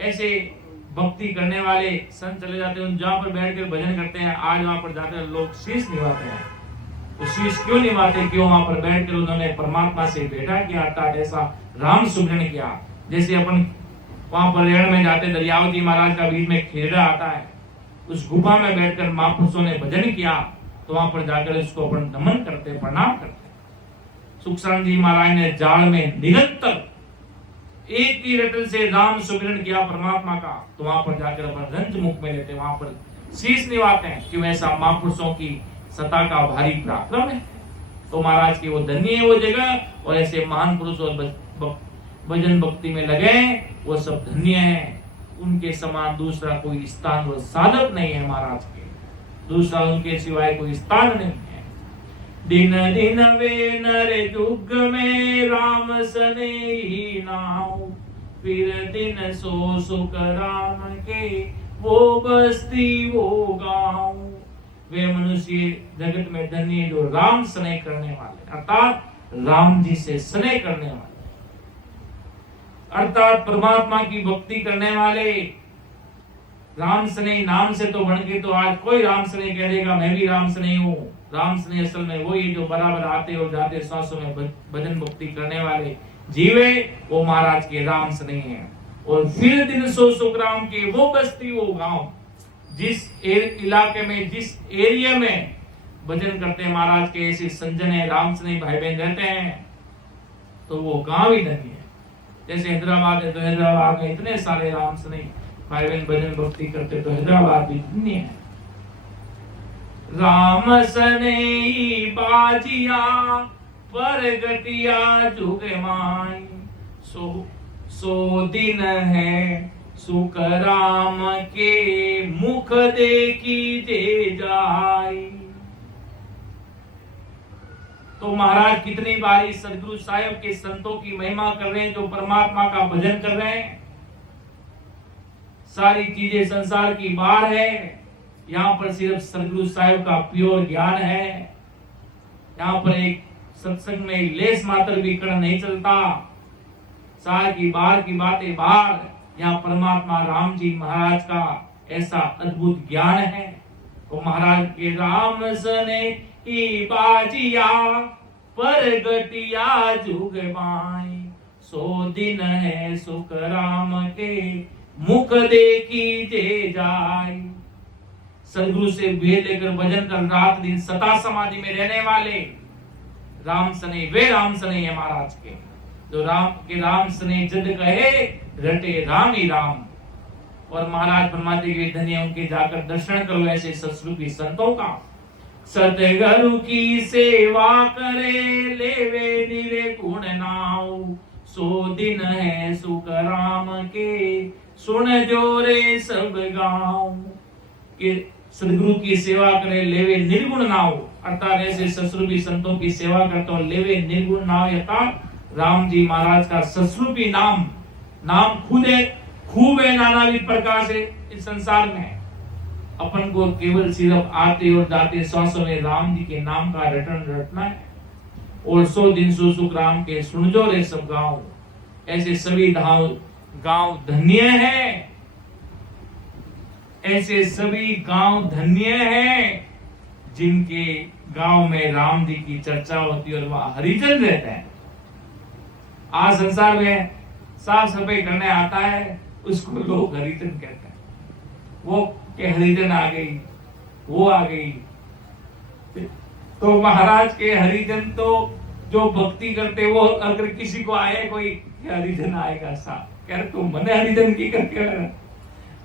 ऐसे भक्ति करने वाले संत चले जाते हैं, जहां पर बैठकर भजन करते हैं। आज वहां पर जाकर लोग शीश निभाते हैं, तो शीश क्यों निभाते? क्यों? वहां पर बैठकर उन्होंने परमात्मा से भेंटा किया, अर्थात ऐसा राम सुमिरन किया। जैसे अपन वहां पर रेण में जाते, दरियावती महाराज का बीच में खेड़ा आता है, उस गुफा में बैठकर महापुरुषों ने भजन किया, तो वहां पर जाकर उसको अपन नमन करते, प्रणाम करते। सुखसानंद जी महाराज ने जाल में निरंतर एक ही रटन से राम सुमिरन किया परमात्मा का, तो वहां पर जाकर अपन रंज मुख में लेते, वहां पर शीश निभाते हैं। क्यों? ऐसा महापुरुषों की सत्ता का भारी पराक्रम है। तो महाराज की वो धन्य है वो जगह, और ऐसे महान पुरुष और भजन भक्ति में लगे वो सब धन्य है। उनके समान दूसरा कोई स्थान व साधक नहीं है महाराज के, दूसरा उनके सिवाय कोई स्थान नहीं है। दिन दिन वे नर युग में राम सने ही नाउ, फिर दिन सो सुख राम के वो बस्ती वो गाँव। वे मनुष्य जगत में धन्य जो राम स्नेह करने वाले, अर्थात राम जी से स्नेह करने वाले, अर्थात परमात्मा की भक्ति करने वाले। राम स्नेह नाम से तो बढ़ के तो आज कोई राम स्नेह कह देगा मैं भी राम स्नेह हूँ। राम स्नेह असल में वही जो बराबर आते और जाते सांसों में भजन भक्ति करने वाले जीवे, वो महाराज के राम स्नेह है। और फिर दिन सो सुख राम के वो बस्ती वो गांव, जिस इलाके में जिस एरिया में भजन करते हैं महाराज के ऐसे संजन है, राम स्नेह भाई बहन रहते हैं, तो वो गांव ही धन्य है। जैसे हैदराबाद है तो हैदराबाद में इतने सारे राम स्नेह भाई बहन भजन भक्ति करते, तो हैदराबाद भी धन्य है। राम स्नेही बाजिया पर गटिया जुग माई, सो दिन है सुख राम के मुख देखी जे जाई। तो महाराज कितनी बारी सदगुरु साहिब के संतों की महिमा कर रहे हैं, जो परमात्मा का भजन कर रहे हैं। सारी चीजें संसार की बाहर है, यहाँ पर सिर्फ सदगुरु साहिब का प्योर ज्ञान है। यहाँ पर एक सत्संग में लेस मात्र भी कण नहीं चलता, सार की बाहर की बातें बाहर। यहाँ परमात्मा राम जी महाराज का ऐसा अद्भुत ज्ञान है। तो महाराज के राम सने ही बाजिया पर गटिया जुग माई, सो दिन है सुख राम के मुख देखी जे जाय। सदगुरु से भेद लेकर भजन कर रात दिन सता समाधि में रहने वाले राम सने, वे राम सने है महाराज के। जो राम के राम सने जद कहे रटे राम ही राम। और महाराज फरमाते के धन्य उनके जाकर दर्शन करो ऐसे सत्सरूपी संतों का। सतगुरु की सेवा करे लेवे निर्गुण नाव। सो दिन है सुख राम के सुन जोरे सब गाँव। कि सदगुरु की सेवा करे लेवे निर्गुण नाव, अर्थात ऐसे सत्सरूपी संतों की सेवा करते हो लेवे निर्गुण नाव। अर्थात राम जी महाराज का सत्सरूपी नाम, नाम खुद है, खूब है नानाविध प्रकार से इस संसार में। अपन को केवल सिर्फ आते और जाते श्वासों में राम जी के नाम का रटन रटना है। और 100 दिन सो सुख राम के सुन जो रे सब गाँव। ऐसे सभी गांव धन्य है, ऐसे सभी गांव धन्य है जिनके गांव में राम जी की चर्चा होती है और वह हरिजन रहते हैं। आज संसार में साफ सफाई करने आता है उसको लोग हरिजन कहते हैं। वो के हरिजन आ गई, वो आ गई। तो महाराज के हरिजन तो जो भक्ति करते वो अगर किसी को आए कोई हरिजन आएगा सा कह रहे तुम मने हरिजन की करके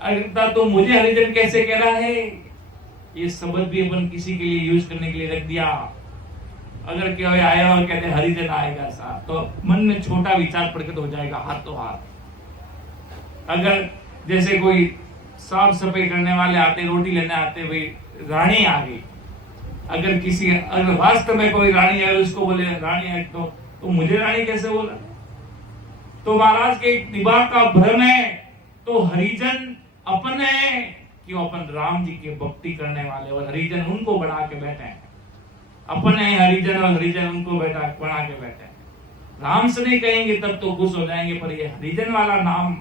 अगर तो मुझे हरिजन कैसे कह रहा है। ये शब्द भी अपन किसी के लिए यूज करने के लिए रख दिया। अगर क्या आया और कहते हरिजन आएगा सा तो मन में छोटा विचार प्रकट हो जाएगा हाथों हाथ। अगर जैसे कोई साफ सफाई करने वाले आते, रोटी लेने आते, भाई रानी आ गई। अगर किसी अगर वास्तव में कोई रानी है उसको बोले रानी है तो मुझे रानी कैसे बोला। तो महाराज के दिमाग का भ्रम है। तो हरिजन अपन है कि अपन राम जी के भक्ति करने वाले और हरिजन उनको बना के बैठे हैं। अपन है हरिजन और हरिजन उनको बना के बैठे हैं। राम से नहीं कहेंगे तब तो खुश हो जाएंगे, पर ये हरिजन वाला नाम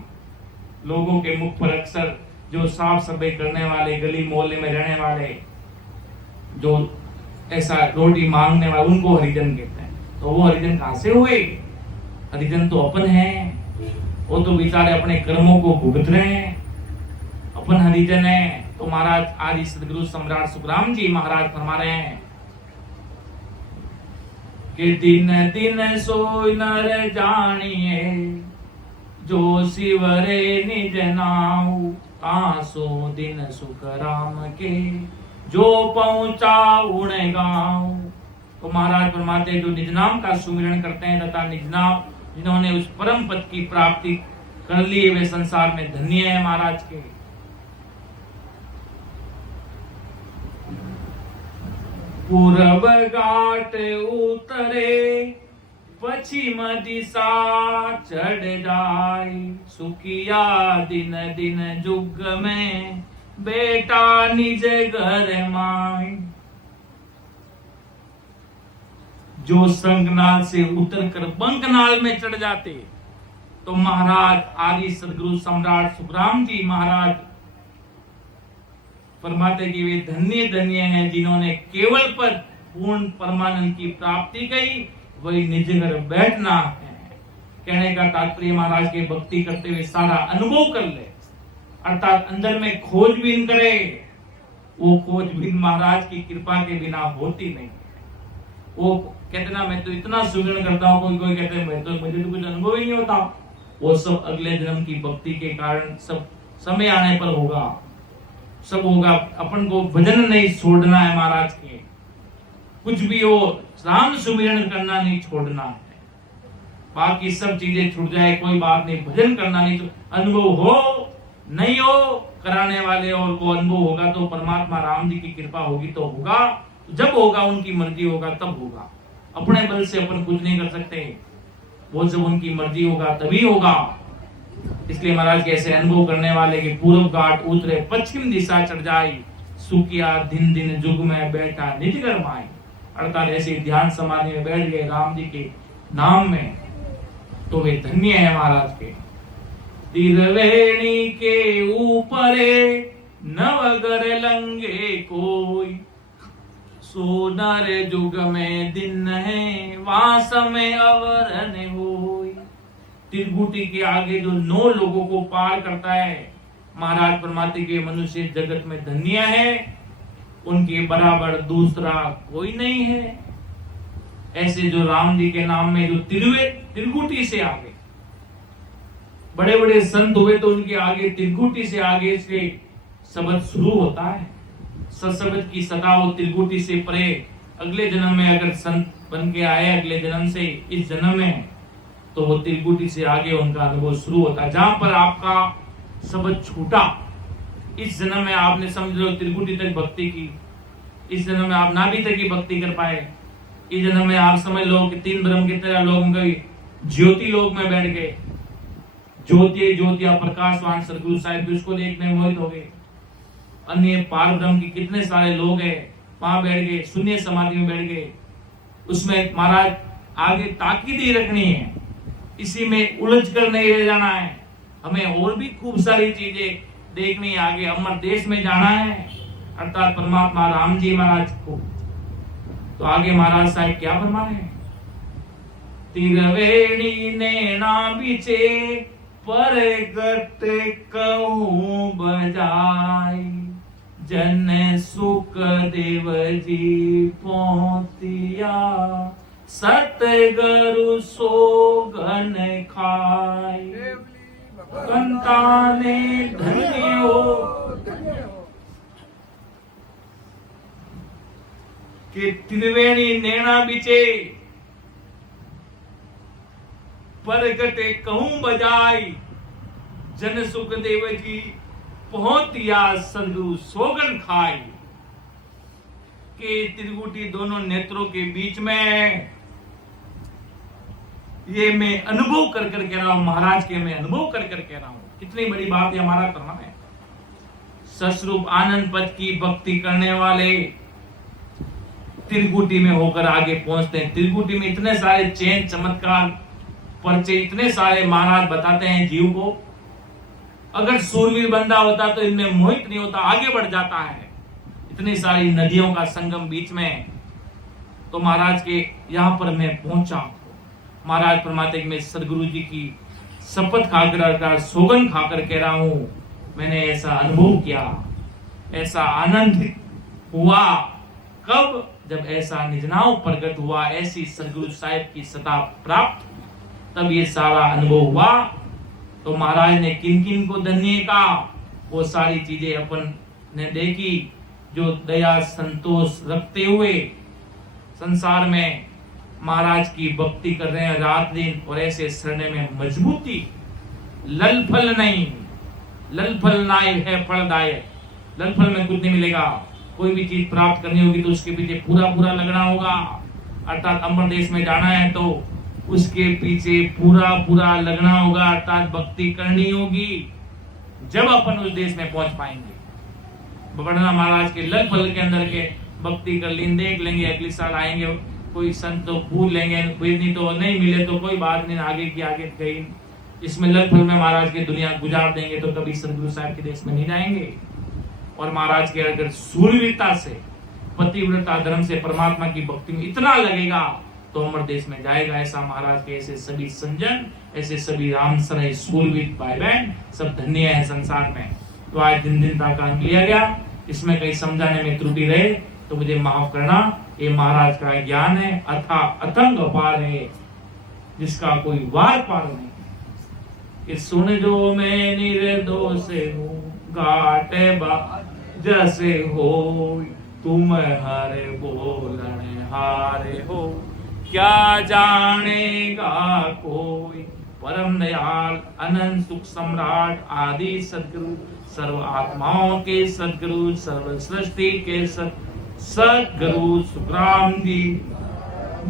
लोगों के मुख पर अक्सर जो साफ सफाई करने वाले, गली मोहल्ले में रहने वाले, जो ऐसा रोटी मांगने वाले, उनको हरिजन कहते हैं। तो वो हरिजन कहां से हुए? हरिजन तो अपन है। वो तो बेचारे अपने कर्मों को भुगत रहे हैं। अपन हरिजन है। तो महाराज आदि सदगुरु सम्राट सुखराम जी महाराज फरमा रहे हैं कि दिन दिन सोई नर जानिए जो शिवरे निज नाऊ। तासो दिन सुख राम के जो पहुंचा उण गाँव। तो महाराज फरमाते जो निज नाम का सुमिरन करते हैं तथा निज नाम जिन्होंने उस परम पद की प्राप्ति कर ली वे संसार में धन्य है महाराज के। पूरब घाट उतरे पश्चिम दिशा चढ़ जाए। सुखिया दिन दिन जुग में बेटा निज घर माए। जो संगनाल से उतरकर बंकनाल में चढ़ जाते तो महाराज आदि सदगुरु सम्राट सुखराम जी महाराज फरमाते कि वे धन्य धन्य हैं जिन्होंने केवल पर पूर्ण परमानंद की प्राप्ति की, वही निज घर बैठना है। कहने का तात्पर्य महाराज के भक्ति करते हुए सारा अनुभव कर ले, अर्थात अंदर में खोजबीन करे। वो खोजबीन महाराज की कृपा के बिना होती नहीं। वो कहते ना मैं तो इतना सुमिरन करता हूँ, कोई कहते मैं तो मुझे तो कुछ अनुभव ही नहीं होता। वो सब अगले जन्म की भक्ति के कारण सब समय आने पर होगा, सब होगा। अपन को भजन नहीं छोड़ना है महाराज के, कुछ भी हो राम सुमिरन करना नहीं छोड़ना है। बाकी सब चीजें छूट जाए कोई बात नहीं, भजन करना नहीं। तो अनुभव हो नहीं हो कराने वाले और वो अनुभव होगा तो परमात्मा राम जी की कृपा होगी तो होगा। जब होगा उनकी मर्जी होगा तब होगा। अपने बल से अपन कुछ नहीं कर सकते, वो जब उनकी मर्जी होगा तभी होगा। इसलिए महाराज के ऐसे अनुभव करने वाले के पूर्व घाट उतरे पश्चिम दिशा चढ़ जाए। सुखिया दिन दिन जुग में बैठा निज घर माए। अर्थात ऐसे ध्यान समाधि में बैठ गए राम जी के नाम में तो वे धन्य है महाराज के। तिरवेणी के ऊपरे नवगर लंगे कोई। सोनर जुग में दिन है वास में अवरन होई। त्रिकुटी के आगे जो 9 लोगों को पार करता है, महाराज परमात्मा के मनुष्य जगत में धन्य है, उनके बराबर दूसरा कोई नहीं है। ऐसे जो राम जी के नाम में जो त्रिकुटी से आगे बड़े बड़े संत हुए, तो उनके आगे त्रिकुटी से आगे से शब्द शुरू होता है। सत्शब्द की सदा वो त्रिकुटी से परे अगले जन्म में अगर संत बन के आए, अगले जन्म से इस जन्म में, तो वो त्रिकुटी से आगे उनका अनुभव शुरू होता है। जहां पर आपका शब्द छूटा, इस जन्म में आपने समझ लो त्रिकुटी तक भक्ति की, इस जन्म में आप नाभि तक की भक्ति कर पाए, इस जन्म में आप समझ लो कि 3 ब्रह्म के तरह लोग गए, ज्योति लोक में बैठ गए, ज्योति ज्योतिया प्रकाशवान सदगुरु साहिब उसको देखने मोहित हो गए। अन्य पार ब्रह्म के कितने सारे लोग हैं, वहां बैठ गए, शून्य समाधि में बैठ गए। उसमें महाराज आगे ताकीद ही रखनी है, इसी में उलझ कर नहीं रह जाना है। हमें और भी खूब सारी चीजें देखनी है, आगे अमर देश में जाना है, अर्थात परमात्मा राम जी महाराज को। तो आगे महाराज साहब क्या फरमा रहे हैं? तिरवेणी नैना बिचे परगट कहूं बजाई, जन सुख देव जी पोतिया, सतगुरु सोगन खाई, कंताने धन्य हो। कि त्रिवेणी नैना बिचे परगटे कहूं बजाई, जन सुख देव जी पहुंचिया, सदगुरु सोगन खाई। के त्रिकुटी दोनों नेत्रों के बीच में ये मैं अनुभव कर कर कह रहा हूं, महाराज के मैं अनुभव कर कर कह रहा हूं। कितनी बड़ी बात है हमारा करना है। सस्वरूप आनंद पद की भक्ति करने वाले त्रिकुटी में होकर आगे पहुंचते हैं। त्रिकुटी में इतने सारे चैन चमत्कार परिचय इतने सारे महाराज बताते हैं जीव को। अगर सूरवीर बंदा होता तो इनमें मोहित नहीं होता, आगे बढ़ जाता है। इतनी सारी नदियों का संगम बीच में, तो महाराज के यहां पर मैं पहुंचा। महाराज परमात्मा में सदगुरु जी की शपथ खाकर सौगंध खाकर कह रहा हूं, मैंने ऐसा अनुभव किया, ऐसा आनंद हुआ। कब? जब ऐसा निजनाव प्रकट हुआ, ऐसी सदगुरु साहिब की सता प्राप्त, तब ये सारा अनुभव हुआ। तो महाराज ने किन किन को धन्य का, वो सारी चीजें अपन ने देखी। जो दया संतोष रखते हुए संसार में महाराज की भक्ति कर रहे हैं रात दिन, और ऐसे शरण में मजबूती, लल फल नहीं, लल फल नाय है फलदायक। लल फल में कुछ नहीं मिलेगा। कोई भी चीज प्राप्त करनी होगी तो उसके पीछे पूरा पूरा लगना होगा। अर्थात अमर देश में जाना है तो उसके पीछे पूरा पूरा लगना होगा, अर्थात भक्ति करनी होगी, जब अपन उस देश में पहुंच पाएंगे। बबड़ना महाराज के लल फल के अंदर के भक्ति कर लीन देख लेंगे, अगले साल आएंगे, कोई संत तो पूछ लेंगे, कोई नहीं तो नहीं मिले तो कोई बात नहीं, आगे की आगे गई। इसमें लल फल में महाराज की दुनिया गुजार देंगे तो कभी सदगुरु साहब के देश में नहीं जाएंगे। और महाराज के अगर सूरवीरता से, पतिव्रता धर्म से परमात्मा की भक्ति में इतना लगेगा तो अमर देश में जाएगा। ऐसा महाराज के ऐसे सभी संजन, ऐसे सभी रामसर सूरवीर भाई बहन सब धन्य है संसार में। तो आज दिन का अंक लिया गया, इसमें कहीं समझाने में त्रुटि रहे तो मुझे माफ करना। ये महाराज का ज्ञान है, अथा अतंग अपार है, जिसका कोई वार पार नहीं। कि सुन जो मैं निर्दोष हूँ, घाटे बा जैसे हो, तुम हर बोलन हारे हो, क्या जानेगा कोई। परम दयाल अनंत सुख सम्राट आदि सदगुरु, सर्व आत्माओं के सदगुरु, सर्व सृष्टि के सदगुरु सुखराम जी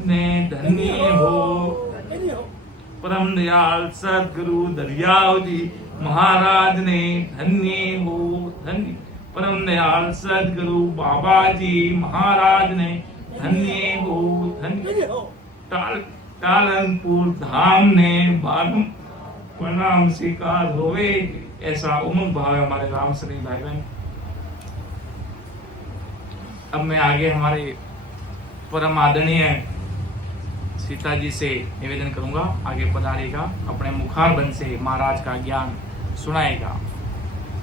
ने धन्य हो। परम दयाल सदगुरु दरियाव जी महाराज ने धन्य हो, धन्य। परम दयाल सदगुरु बाबा जी महाराज ने धन्य हो, धन्य। टालनपुर धाम ने बालम प्रणाम स्वीकार होवे, ऐसा उमंग भाव है हमारे राम सनी भाई बहन। अब मैं आगे हमारे परम आदरणीय सीता जी से निवेदन करूंगा, आगे पधारेगा, अपने मुखारबंद से महाराज का ज्ञान सुनाएगा।